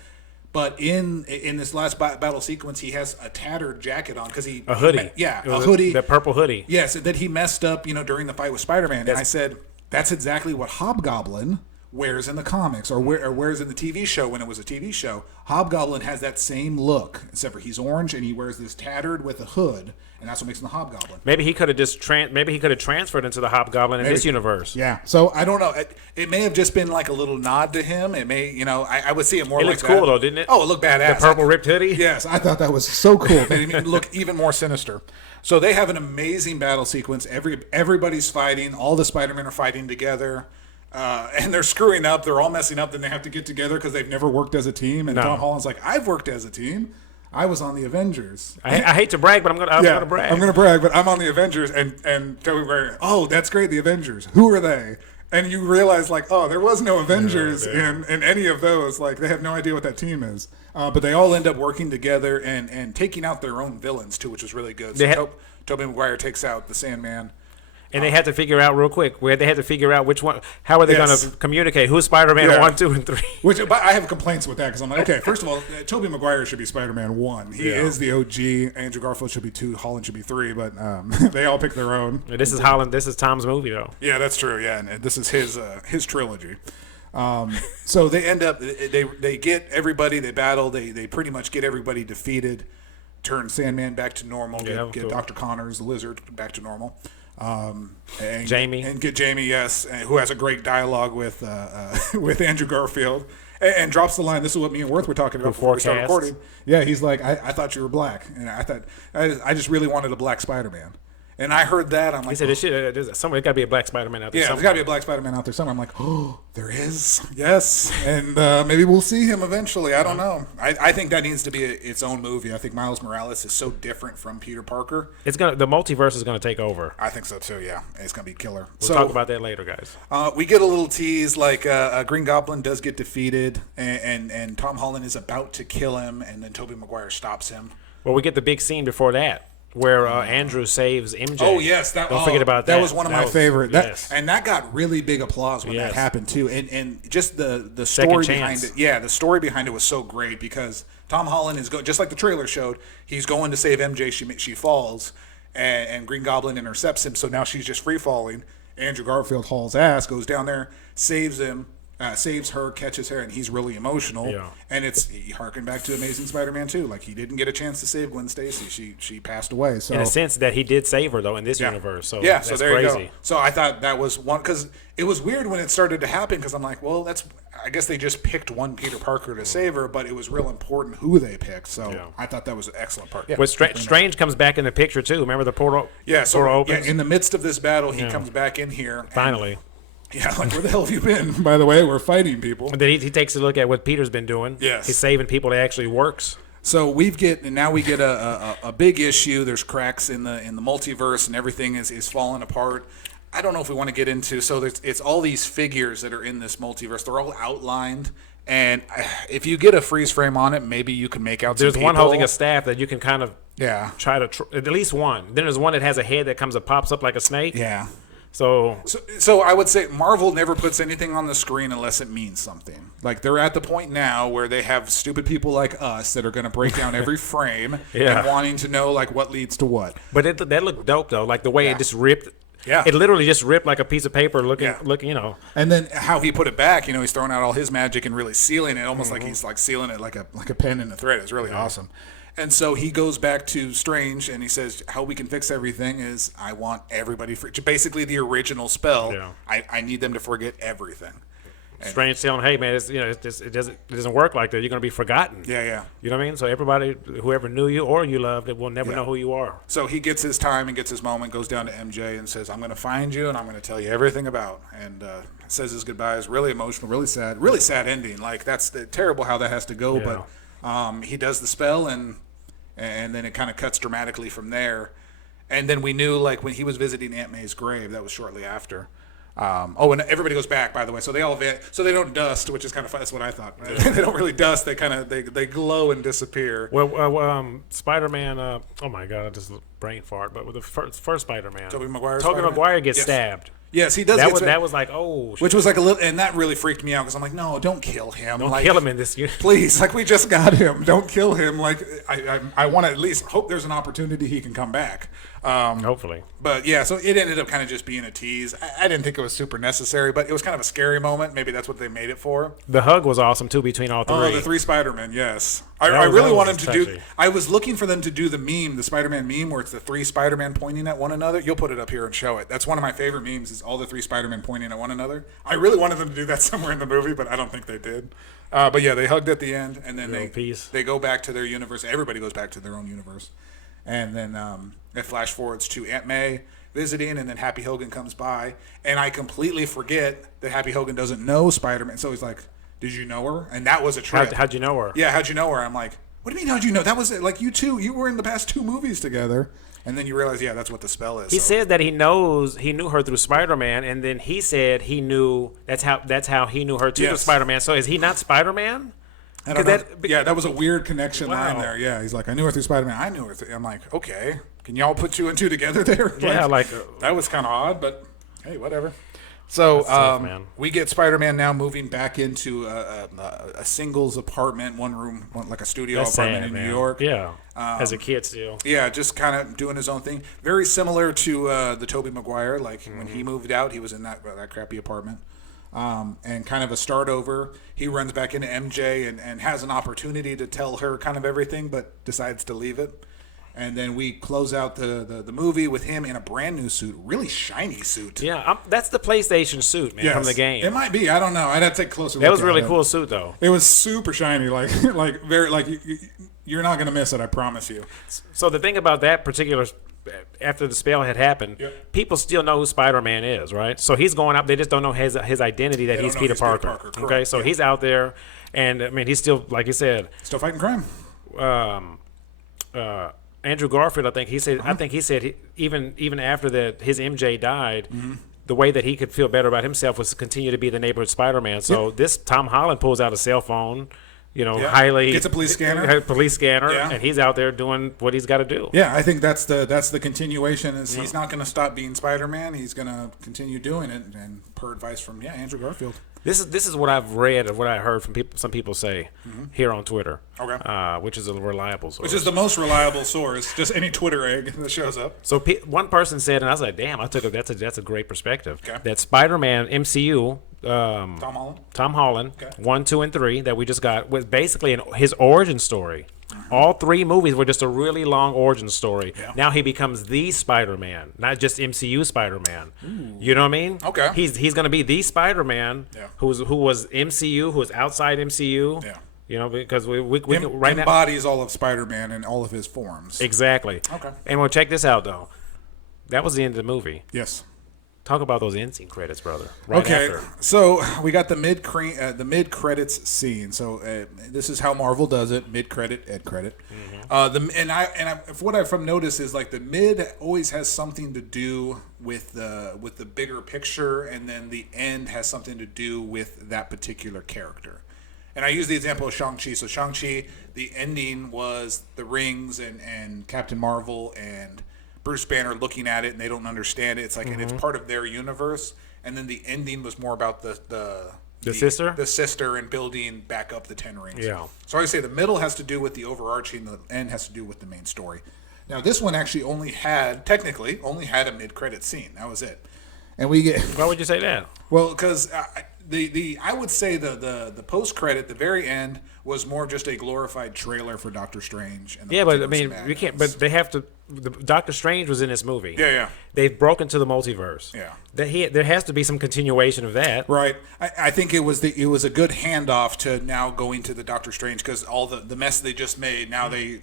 But in this last battle sequence, he has a tattered jacket on because a hoodie. A hoodie, that purple hoodie. Yes, that he messed up, during the fight with Spider-Man. And I said that's exactly what Hobgoblin wears in the comics or wears in the TV show when it was a TV show. Hobgoblin has that same look, except for he's orange and he wears this tattered with a hood, and that's what makes him the Hobgoblin. Maybe he could have transferred into the Hobgoblin in this universe. Yeah. So I don't know. It may have just been like a little nod to him. It may, I would see it more. It like looked cool though, didn't it? Oh, it looked badass. The purple ripped hoodie. Yes, I thought that was so cool. It made it look even more sinister. So they have an amazing battle sequence. Everybody's fighting. All the Spider-Men are fighting together. And they're screwing up. They're all messing up. Then they have to get together because they've never worked as a team. And Tom Holland's like, I've worked as a team. I was on the Avengers. I hate to brag, but I'm gonna brag. I'm gonna brag, but I'm on the Avengers. And Tobey Maguire, oh, that's great. The Avengers. Who are they? And you realize, like, oh, there was no Avengers in any of those. Like, they have no idea what that team is. But they all end up working together and taking out their own villains too, which was really good. So Tobey Maguire takes out the Sandman. And they had to figure out real quick which one. How are they going to communicate? Who's Spider-Man 1, 2, and 3? But I have complaints with that because I'm like, okay, first of all, Tobey Maguire should be Spider-Man 1. He is the OG. Andrew Garfield should be 2. Holland should be 3. But they all pick their own. And this is Holland. This is Tom's movie, though. Yeah, that's true. Yeah, and this is his trilogy. So they end up they get everybody. They battle. They pretty much get everybody defeated. Turn Sandman back to normal. Get Dr. Connors, the lizard, back to normal. And Jamie, get Jamie, yes, who has a great dialogue with Andrew Garfield, and drops the line. This is what me and Worth were talking about before we started recording. Yeah, he's like, I thought you were black, and I just really wanted a black Spider-Man. And I heard that. I'm like, He said, there's got to be a black Spider-Man out there yeah, somewhere. there's got to be a black Spider-Man out there somewhere. I'm like, oh, there is. Yes. And maybe we'll see him eventually. I don't know. I think that needs to be its own movie. I think Miles Morales is so different from Peter Parker. The multiverse is going to take over. I think so too, yeah. It's going to be killer. We'll talk about that later, guys. We get a little tease, like Green Goblin does get defeated, and Tom Holland is about to kill him, and then Tobey Maguire stops him. Well, we get the big scene before that, where Andrew saves MJ. Oh yes, don't forget about that. That was one of my favorite. Yes. And that got really big applause when that happened too. And just the story Second behind chance. it. Yeah, the story behind it was so great because Tom Holland is just like the trailer showed. He's going to save MJ. She falls, and Green Goblin intercepts him. So now she's just free falling. Andrew Garfield hauls ass, goes down there, saves him. Saves her, catches her, and he's really emotional. Yeah. And it's harkened back to Amazing Spider-Man 2. Like, he didn't get a chance to save Gwen Stacy. She passed away. So in a sense that he did save her, though, in this universe. So yeah, that's so there crazy. you go. So I thought that was one, because it was weird when it started to happen, because I'm like, well, I guess they just picked one Peter Parker to save her, but it was real important who they picked. So I thought that was an excellent part. Yeah, But Strange comes back in the picture, too. Remember the portal? Portal opens? in the midst of this battle, he comes back in here. Finally. Yeah, like, where the hell have you been? By the way, we're fighting people. And then he takes a look at what Peter's been doing. Yes. He's saving people that actually works. So now we get a big issue. There's cracks in the multiverse, and everything is falling apart. I don't know if we want to get into. So it's all these figures that are in this multiverse. They're all outlined, and if you get a freeze frame on it, maybe you can make out. There's one holding a staff that you can kind of try to at least one. Then there's one that has a head that pops up like a snake. Yeah. So I would say Marvel never puts anything on the screen unless it means something. Like, they're at the point now where they have stupid people like us that are going to break down every frame and wanting to know, like, what leads to what. But that looked dope, though. Like, the way it just ripped. Yeah. It literally just ripped like a piece of paper looking, you know. And then how he put it back, he's throwing out all his magic and really sealing it, almost like he's like sealing it like a pen in a thread. It's really awesome. And so he goes back to Strange and he says, how we can fix everything is I want everybody basically the original spell. Yeah. I need them to forget everything. And Strange telling, hey man, it doesn't work like that. You're gonna be forgotten. Yeah. You know what I mean? So everybody, whoever knew you or you loved, it will never know who you are. So he gets his time and gets his moment, goes down to MJ and says, I'm gonna find you and I'm gonna tell you everything about. And says his goodbyes. Really emotional, really sad ending. Like, that's terrible how that has to go. Yeah. But he does the spell and then it kind of cuts dramatically from there. And then we knew, like, when he was visiting Aunt May's grave, that was shortly after. And everybody goes back, by the way. So they all so they don't dust, which is kind of fun. That's what I thought. Yeah. They don't really dust. They kind of they glow and disappear. Well, Spider-Man. Oh my God, I just brain fart. But with the first Spider-Man, Tobey Maguire. Tobey Maguire gets stabbed. Yes, he does. That was like, oh, shit. Which was like a little, and that really freaked me out because I'm like, no, don't kill him. Don't kill him in this universe. Please, like, we just got him. Don't kill him. Like, I want to at least hope there's an opportunity he can come back. Hopefully. But yeah, so it ended up kind of just being a tease. I didn't think it was super necessary, but it was kind of a scary moment. Maybe that's what they made it for. The hug was awesome too between all three. Oh, the three Spider-Men, yes. I really want them to do. I was looking for them to do the meme, the Spider-Man meme, where it's the three Spider-Man pointing at one another. You'll put it up here and show it. That's one of my favorite memes. Is all the three Spider-Men pointing at one another. I really wanted them to do that somewhere in the movie, but I don't think they did. But yeah, they hugged at the end, and then they go back to their universe. Everybody goes back to their own universe, and then it flash forwards to Aunt May visiting, and then Happy Hogan comes by, and I completely forget that Happy Hogan doesn't know Spider-Man. So he's like, "Did you know her?" And that was a trip. How'd you know her? Yeah, how'd you know her? I'm like, "What do you mean? How'd you know? That was like you two. You were in the past two movies together." And then you realize, yeah, that's what the spell is. He said that he knew her through Spider-Man, and then he said he knew that's how he knew her too through Spider-Man. So is he not Spider-Man? I don't know. That was a weird connection line there. Yeah, he's like, I knew her through Spider-Man. I knew her. I'm like, okay, can y'all put two and two together there? Yeah, that was kind of odd, but hey, whatever. So tough, we get Spider-Man now moving back into a singles apartment, one room, like a studio apartment in New York. Yeah, as a kid still. Yeah, just kind of doing his own thing. Very similar to the Tobey Maguire. Like when he moved out, he was in that crappy apartment. And kind of a start over. He runs back into MJ and has an opportunity to tell her kind of everything, but decides to leave it. And then we close out the movie with him in a brand new suit, really shiny suit. Yeah, that's the PlayStation suit, man, from the game. It might be. I don't know. I'd have to take a closer look. That was a really cool suit, though. It was super shiny, like very like you're not gonna miss it. I promise you. So the thing about that particular after the spell had happened, people still know who Spider-Man is, right? So he's going out. They just don't know his identity that he's Peter Parker. Okay, so he's out there, and I mean he's still, like you said, still fighting crime. Andrew Garfield, I think he said even after that his MJ died. The way that he could feel better about himself was to continue to be the neighborhood Spider-Man. So this Tom Holland pulls out a cell phone, highly gets a police scanner, and he's out there doing what he's got to do. Yeah, I think that's the continuation. Is he's not going to stop being Spider-Man. He's going to continue doing it, and per advice from Andrew Garfield. This is what I've read of what I heard from some people say here on Twitter. Okay. Which is a reliable source. Which is the most reliable source. Just any Twitter egg that shows up. So one person said, and I was like, "Damn!" I took that's a great perspective. Okay. That Spider-Man MCU, Tom Holland, 1, 2, and 3 that we just got was basically his origin story. All 3 movies were just a really long origin story. Yeah. Now he becomes the Spider-Man, not just MCU Spider-Man. You know what I mean? Okay. He's going to be the Spider-Man who was MCU, who was outside MCU. Yeah. Because we right now embodies all of Spider-Man in all of his forms. Exactly. Okay. And we'll check this out though. That was the end of the movie. Yes. Talk about those end scene credits, brother. After. So we got the mid credits scene. So this is how Marvel does it: mid credit, end credit. What I've noticed is like the mid always has something to do with the bigger picture, and then the end has something to do with that particular character. And I use the example of Shang-Chi. So Shang-Chi, the ending was the rings and Captain Marvel and Bruce Banner looking at it, and they don't understand it. It's like and it's part of their universe. And then the ending was more about the sister and building back up the 10 rings. Yeah. So I say the middle has to do with the overarching, the end has to do with the main story. Now this one actually only had a mid-credit scene. That was it. And we get. Why would you say that? Well, because I would say the post-credit, the very end, was more just a glorified trailer for Doctor Strange. And but I mean, we can't. But they have to. Doctor Strange was in this movie. Yeah. They've broken to the multiverse. Yeah. There has to be some continuation of that. Right. I think it was a good handoff to now going to the Doctor Strange, because all the mess they just made now they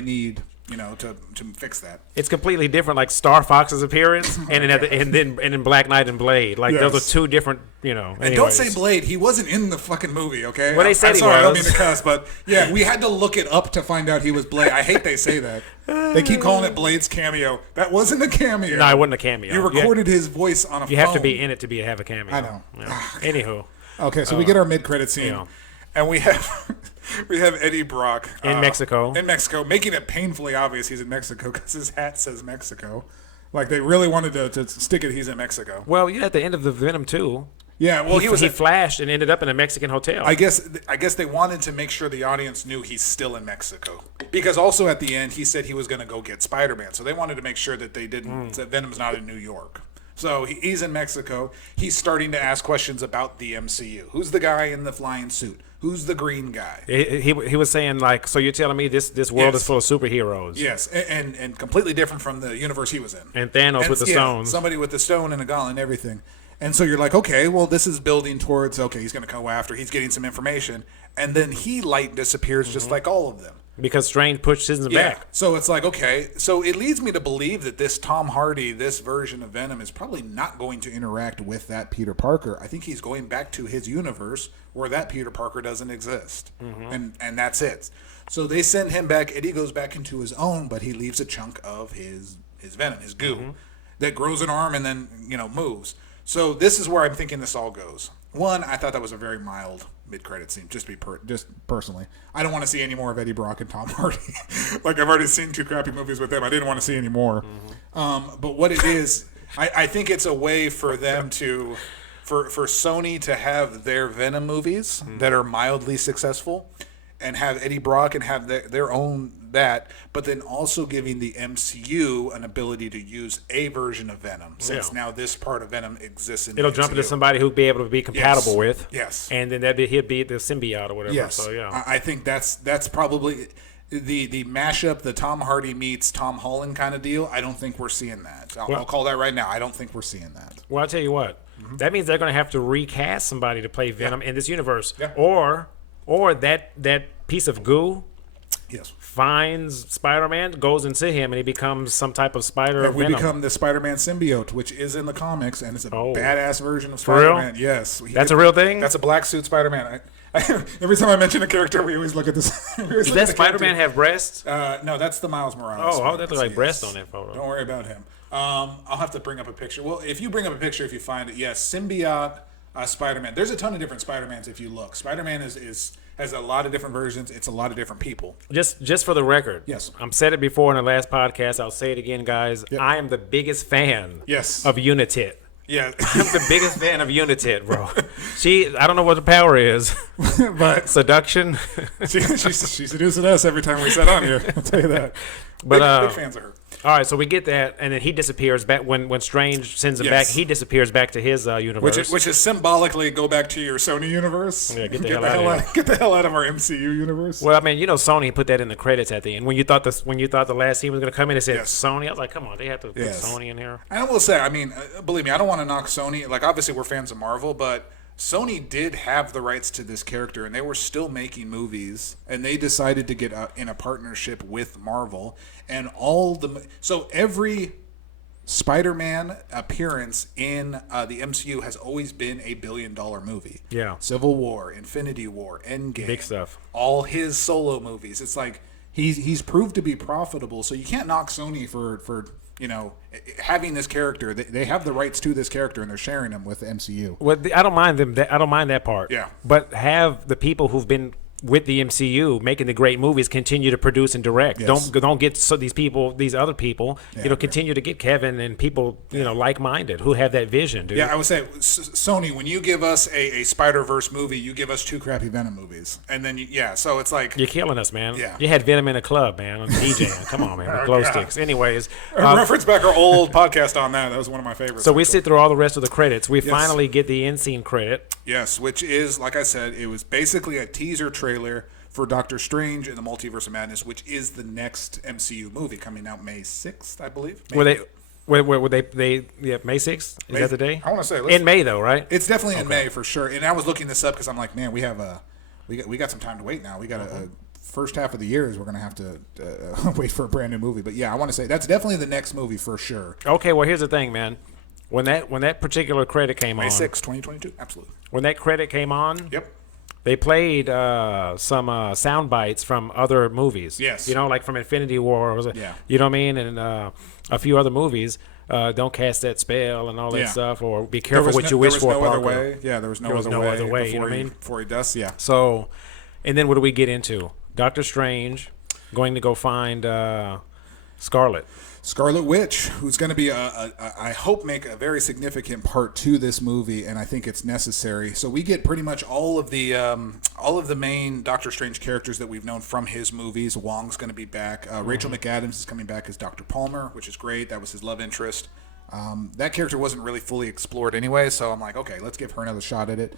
need to fix that. It's completely different, like Star Fox's appearance, and then Black Knight and Blade. Like those are two different, And don't say Blade. He wasn't in the fucking movie, okay? Well, they said sorry, I don't was. mean to cuss, but yeah, we had to look it up to find out he was Blade. I hate they say that. They keep calling it Blade's cameo. That wasn't a cameo. No, it wasn't a cameo. You recorded his voice on a phone. You have to be in it to have a cameo. I know. Yeah. Anywho. Okay, so we get our mid-credit scene, and we have Eddie Brock in Mexico. Making it painfully obvious he's in Mexico because his hat says Mexico. Like they really wanted to stick it. He's in Mexico. Well, at the end of the Venom 2. Yeah, well, he flashed and ended up in a Mexican hotel. I guess they wanted to make sure the audience knew he's still in Mexico, because also at the end he said he was going to go get Spider-Man, so they wanted to make sure that they didn't that Venom's not in New York. So he's in Mexico. He's starting to ask questions about the MCU. Who's the guy in the flying suit? Who's the green guy? He was saying, like, so you're telling me this world is full of superheroes? Yes, and completely different from the universe he was in. And Thanos with the stones. Somebody with the stone and a gauntlet and everything. And so you're like, okay, well, this is building towards, he's going to go after. He's getting some information. And then he disappears just like all of them. Because Strange pushed his back. So it's like, okay. So it leads me to believe that this Tom Hardy, this version of Venom, is probably not going to interact with that Peter Parker. I think he's going back to his universe where that Peter Parker doesn't exist. And that's it. So they send him back. Eddie goes back into his own, but he leaves a chunk of his venom, his goo, that grows an arm and then, moves. So this is where I'm thinking this all goes. One, I thought that was a very mild mid-credit scene, just personally. I don't want to see any more of Eddie Brock and Tom Hardy. Like, I've already seen 2 crappy movies with them. I didn't want to see any more. But what it is, I think it's a way for them to, for Sony to have their Venom movies that are mildly successful, and have Eddie Brock and have their own that, but then also giving the MCU an ability to use a version of Venom, since now this part of Venom exists in the MCU. Jump into somebody who'd be able to be compatible with. Yes. And then he'd be the symbiote or whatever. Yes. So, yeah. I think that's probably the mashup, the Tom Hardy meets Tom Holland kind of deal. I don't think we're seeing that. I'll call that right now. I don't think we're seeing that. Well, I'll tell you what. That means they're going to have to recast somebody to play Venom in this universe. Yeah. Or that piece of goo Yes. finds Spider-Man, goes into him, and he becomes some type of spider. And we Venom. become the Spider-Man symbiote, which is in the comics, and it's a Oh. badass version of For real? Spider-Man. Yes. That's a real thing? That's a black suit Spider-Man. Every time I mention a character, we always look at this. Does that Spider-Man have breasts? No, that's the Miles Morales. Oh, that look like Yes. breasts on that photo. Don't worry about him. I'll have to bring up a picture. Well, if you bring up a picture, if you find it, yes, symbiote Spider-Man. There's a ton of different Spider-Mans if you look. Spider-Man has a lot of different versions. It's a lot of different people. Just for the record. Yes. I've said it before in the last podcast. I'll say it again, guys. Yep. I am the biggest fan Yes. of Unitit. Yeah. I'm the biggest fan of Unitit, bro. I don't know what the power is, but seduction. she's seducing us every time we sit on here. I'll tell you that. But big fans of her. all right, so we get that, and then he disappears back when Strange sends him Yes. back. He disappears back to his universe. Which is symbolically go back to your Sony universe. Yeah, get the hell out of here. Get the hell out of our MCU universe. Well, I mean, Sony put that in the credits at the end. When you thought the last scene was going to come in, it said Yes. Sony. I was like, come on, they have to put Yes. Sony in here. And I will say, I mean, believe me, I don't want to knock Sony. Like, obviously, we're fans of Marvel, but Sony did have the rights to this character, and they were still making movies, and they decided to get in a partnership with Marvel, and so every Spider-Man appearance in the MCU has always been a billion-dollar movie. Yeah. Civil War, Infinity War, Endgame, Big stuff. All his solo movies. It's like he's proved to be profitable, so you can't knock Sony for having this character. They have the rights to this character, and they're sharing them with the MCU. Well, I don't mind them. I don't mind that part. Yeah. But have the people who've been with the MCU making the great movies continue to produce and direct. Yes. Don't get these other people. Yeah, continue to get Kevin and people like-minded who have that vision, dude. Yeah, I would say Sony, when you give us a Spider-Verse movie, you give us 2 crappy Venom movies, and then so it's like You're killing us, man. Yeah. You had Venom in a club, man. On DJing. Come on, man. With glow sticks. Anyways, reference back our old podcast on that. That was one of my favorites. so we actually. sit through all the rest of the credits. We finally get the end scene credit. Yes, which is, like I said, it was basically a teaser trailer for Doctor Strange and the Multiverse of Madness, which is the next MCU movie coming out May 6th, I believe. May 6th? Is that the day? I want to say in May though, right? It's definitely in May for sure. And I was looking this up because I'm like, man, we got some time to wait now. We got a first half of the year is we're gonna have to wait for a brand new movie. But yeah, I want to say that's definitely the next movie for sure. Okay, well here's the thing, man. When that particular credit came May on, 6th, 2022, absolutely. when that credit came on, Yep. they played some sound bites from other movies. Yes. Like from Infinity War. Yeah. You know what I mean? And a few other movies. Don't cast that spell and all that stuff, or be careful what you wish for. There was no other Parker. way. Yeah, there was no other way. Before he does. Yeah. So, and then what do we get into? Doctor Strange going to go find Scarlet Witch, who's going to be I hope make a very significant part to this movie, and I think it's necessary. So we get pretty much all of the main Doctor Strange characters that we've known from his movies. Wong's going to be back. Rachel McAdams is coming back as Dr. Palmer, which is great. That was his love interest. That character wasn't really fully explored anyway, so I'm like, okay, let's give her another shot at it.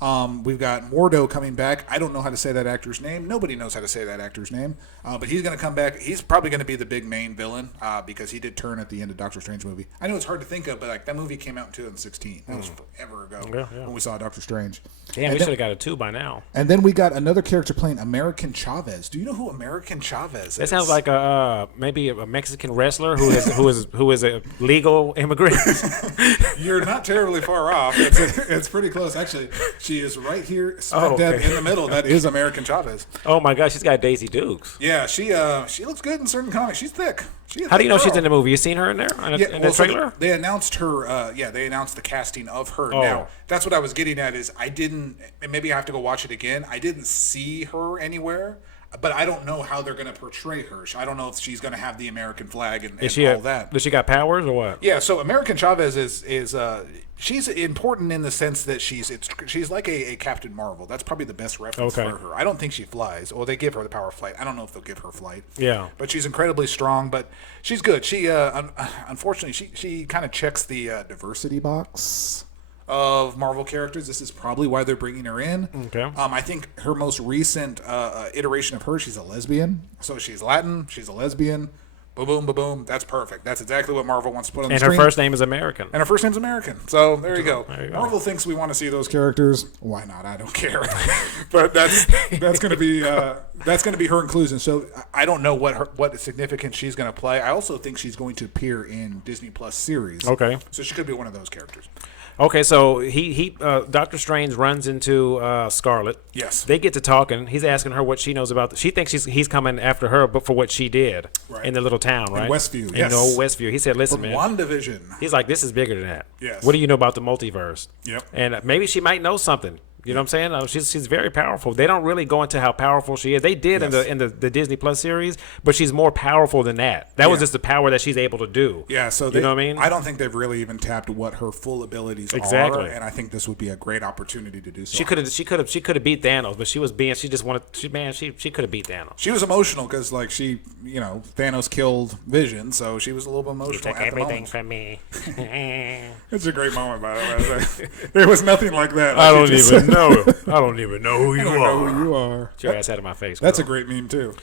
We've got Mordo coming back. I don't know how to say that actor's name. Nobody knows how to say that actor's name. But he's going to come back. He's probably going to be the big main villain because he did turn at the end of Doctor Strange movie. I know it's hard to think of, but like that movie came out in 2016. That was forever ago when we saw Doctor Strange. Damn, we should have got a 2 by now. And then we got another character playing American Chavez. Do you know who American Chavez is? That sounds like maybe a Mexican wrestler who is a legal immigrant. You're not terribly far off. It's pretty close actually. She is right here, smack dab in the middle. That is American Chavez. Oh my gosh, she's got Daisy Dukes. Yeah, she looks good in certain comics. She's thick. How do you know she's in the movie? You seen her in there in the trailer? So they announced her. They announced the casting of her. Oh. Now that's what I was getting at. Is I didn't. Maybe I have to go watch it again. I didn't see her anywhere. But I don't know how they're going to portray her. I don't know if she's going to have the American flag and all that. Does she got powers or what? Yeah, so American Chavez is she's important in the sense that she's like a Captain Marvel. That's probably the best reference for her. I don't think she flies. Or they give her the power of flight. I don't know if they'll give her flight. Yeah. But she's incredibly strong, but she's good. She unfortunately she kind of checks the diversity box of Marvel characters. This is probably why they're bringing her in. Okay. I think her most recent iteration of her, she's a lesbian. So she's Latin, she's a lesbian, Boom, boom, boom. That's perfect. That's exactly what Marvel wants to put on the And screen. her first name is American. And her first name's American. So there you go. There you go. Marvel thinks we want to see those characters. Why not? I don't care. But that's going to be her inclusion. So I don't know what significance she's going to play. I also think she's going to appear in Disney Plus series. Okay. So she could be one of those characters. Okay, so Doctor Strange runs into Scarlet. Yes. They get to talking. He's asking her what she knows about. She thinks he's coming after her, but for what she did in the little town, right? In Westview, In the old Westview. He said, "Listen, From man." WandaVision. He's like, "This is bigger than that. Yes. What do you know about the multiverse?" Yep. And maybe she might know something. You know what I'm saying? She's very powerful. They don't really go into how powerful she is. They did in the Disney Plus series, but she's more powerful than that. That was just the power that she's able to do. Yeah, so you know what I mean? I don't think they've really even tapped what her full abilities Exactly. are, and I think this would be a great opportunity to do so. She could have beat Thanos, but she could have beat Thanos. She was emotional because Thanos killed Vision, so she was a little bit emotional at the moment. from me. It's a great moment, by the way. There was nothing like that. I don't even know. I don't even know who you are. Who you are. Get your ass out of my face. That's a girl. great meme too.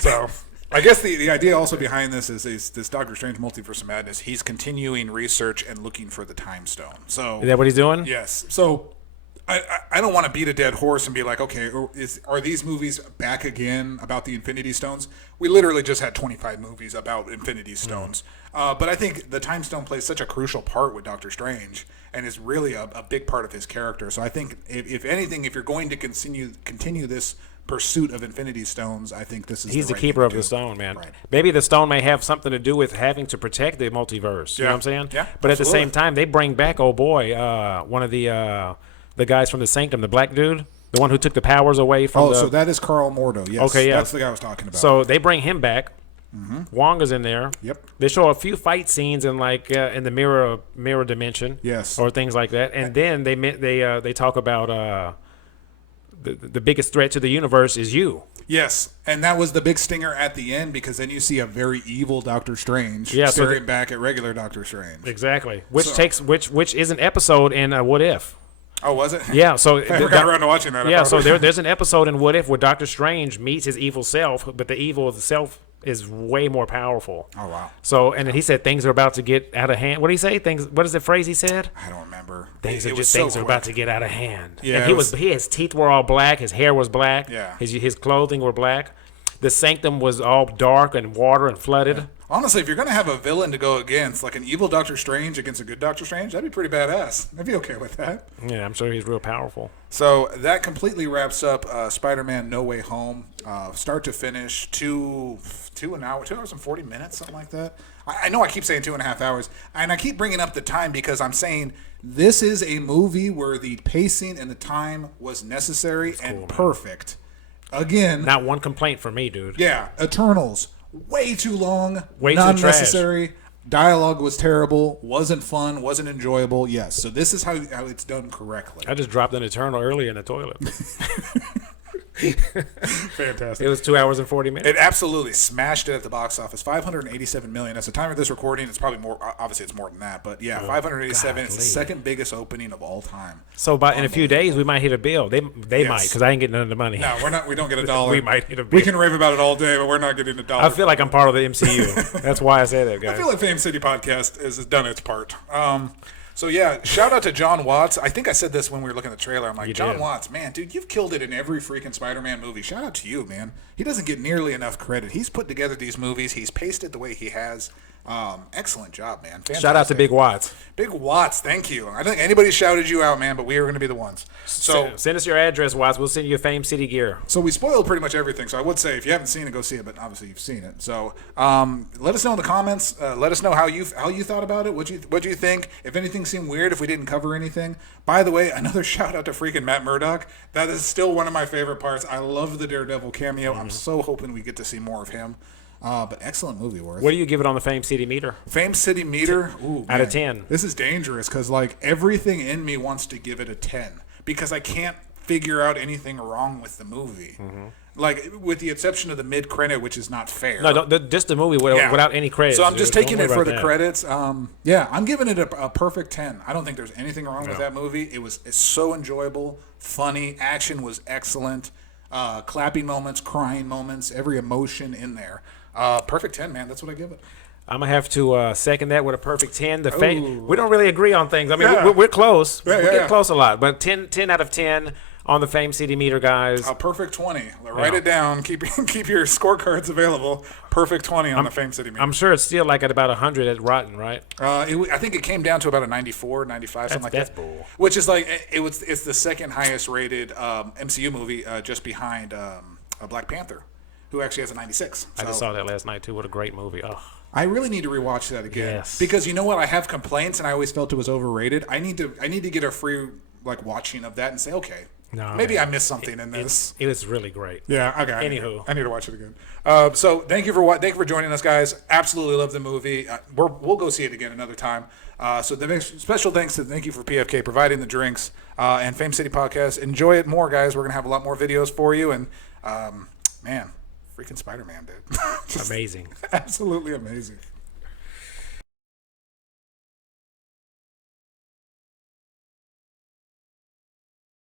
So I guess the idea also behind this is this Doctor Strange Multiverse of Madness. He's continuing research and looking for the Time Stone. So Is that what he's doing? yes. So I don't want to beat a dead horse and be like, okay, are these movies back again about the Infinity Stones? We literally just had 25 movies about Infinity Stones. But I think the Time Stone plays such a crucial part with Doctor Strange and is really a big part of his character. So I think, if anything, if you're going to continue this pursuit of Infinity Stones, I think this is He's the the right keeper thing of to the do. stone, man. Right. Maybe the stone may have something to do with having to protect the multiverse. You know what I'm saying? Yeah, But at the absolutely. same time, they bring back, one of the guys from the Sanctum, the black dude, the one who took the powers away from So that is Carl Mordo. Yes. Okay, yeah. That's the guy I was talking about. So they bring him back. Wonga's in there. Yep. They show a few fight scenes in in the mirror dimension. Yes. Or things like that, and then they talk about the biggest threat to the universe is you. Yes, and that was the big stinger at the end because then you see a very evil Doctor Strange Yeah, so staring back at regular Doctor Strange. Exactly. Which So- which is an episode in What If. Oh, was it? Yeah. So I never got around to watching that. Yeah. So there's an episode in What If where Doctor Strange meets his evil self, but the evil self is way more powerful. Oh, wow. So and then he said things are about to get out of hand. What did he say? What is the phrase he said? I don't remember. Things It was are about quick. to get out of hand. Yeah, and it was- his teeth were all black, his hair was black, Yeah. his clothing were black. The sanctum was all dark and water and flooded. Honestly, if you're going to have a villain to go against, like an evil Doctor Strange against a good Doctor Strange, that'd be pretty badass. I'd be okay with that. Yeah, I'm sure he's real powerful. So that completely wraps up Spider-Man No Way Home, start to finish, 2 hours and 40 minutes, something like that. I know I keep saying 2.5 hours, and I keep bringing up the time because I'm saying this is a movie where the pacing and the time was necessary and perfect. Again, Not one complaint from me, dude. yeah, Eternals, way too long, Way too not trash. necessary. Dialogue was terrible, wasn't fun, wasn't enjoyable. Yes, so this is how it's done correctly. I just dropped an Eternal earlier in the toilet. Fantastic. It was 2 hours and 40 minutes. It absolutely smashed it at the box office. 587 million. At the time of this recording, it's probably more. Obviously, it's more than that. But yeah, 587. It's the golly. second biggest opening of all time. So in a few days, we might hit a bill. They might, because I ain't getting none of the money. No, we're not. We don't get a dollar. We might hit a We bill. can rave about it all day, but we're not getting a dollar. I feel like I'm part of the MCU. That's why I say that, guys. I feel like Fame City Podcast has done its part. So yeah, shout out to John Watts. I think I said this when we were looking at the trailer. I'm like, You John did. Watts, man, dude, you've killed it in every freaking Spider-Man movie. Shout out to you, man. He doesn't get nearly enough credit. He's put together these movies. He's paced it the way he has. Excellent job, man. Fantastic. Shout out to Big Watts. Big Watts, thank you. I think anybody shouted you out, man, but we are going to be the ones. So Send us your address, Watts. We'll send you Fame City gear. So we spoiled pretty much everything. So I would say if you haven't seen it, go see it. But obviously you've seen it. So let us know in the comments. Let us know how you thought about it. What you think? If anything seemed weird, if we didn't cover anything. By the way, another shout out to freaking Matt Murdock. That is still one of my favorite parts. I love the Daredevil cameo. I'm so hoping we get to see more of him. But excellent movie, Worth. What do you give it on the Fame City meter? Fame City meter, ooh, Out of man. 10. This is dangerous because like everything in me wants to give it a 10 because I can't figure out anything wrong with the movie. Like with the exception of the mid credit, which is not fair. No, just the movie Yeah. without any credits. So I'm just dude. taking Don't it worry for about the that. credits. Yeah, I'm giving it a perfect 10. I don't think there's anything wrong with that movie. It's so enjoyable, funny, action was excellent, clapping moments, crying moments, every emotion in there. Perfect 10, man. That's what I give it. I'm gonna have to second that with a perfect 10. Ooh. We don't really agree on things. I mean, Yeah. we're close. Yeah, we yeah, get yeah. close a lot, but 10 out of 10 on the Fame City meter, guys. A perfect 20. Write Yeah. it down. Keep your scorecards available. Perfect 20 on the Fame City meter. I'm sure it's still like at about 100 at Rotten, right? I think it came down to about a 94, 95, something like That's that. bull. Which is like it's the second highest rated MCU movie, just behind Black Panther, who actually has a 96. I just So saw that last night too. What a great movie! Oh, I really need to rewatch that again. Yes. Because you know what? I have complaints, and I always felt it was overrated. I need to get a free watching of that and say, okay, No, maybe man. I missed something in this. it was really great. Yeah. Okay. Anywho. I need to watch it again. So thank you for joining us, guys. Absolutely love the movie. We'll go see it again another time. So the next special thanks to Thank You for PFK providing the drinks and Fame City Podcast. Enjoy it more, guys. We're gonna have a lot more videos for you. And man, freaking Spider-Man, dude. Just Amazing. absolutely amazing.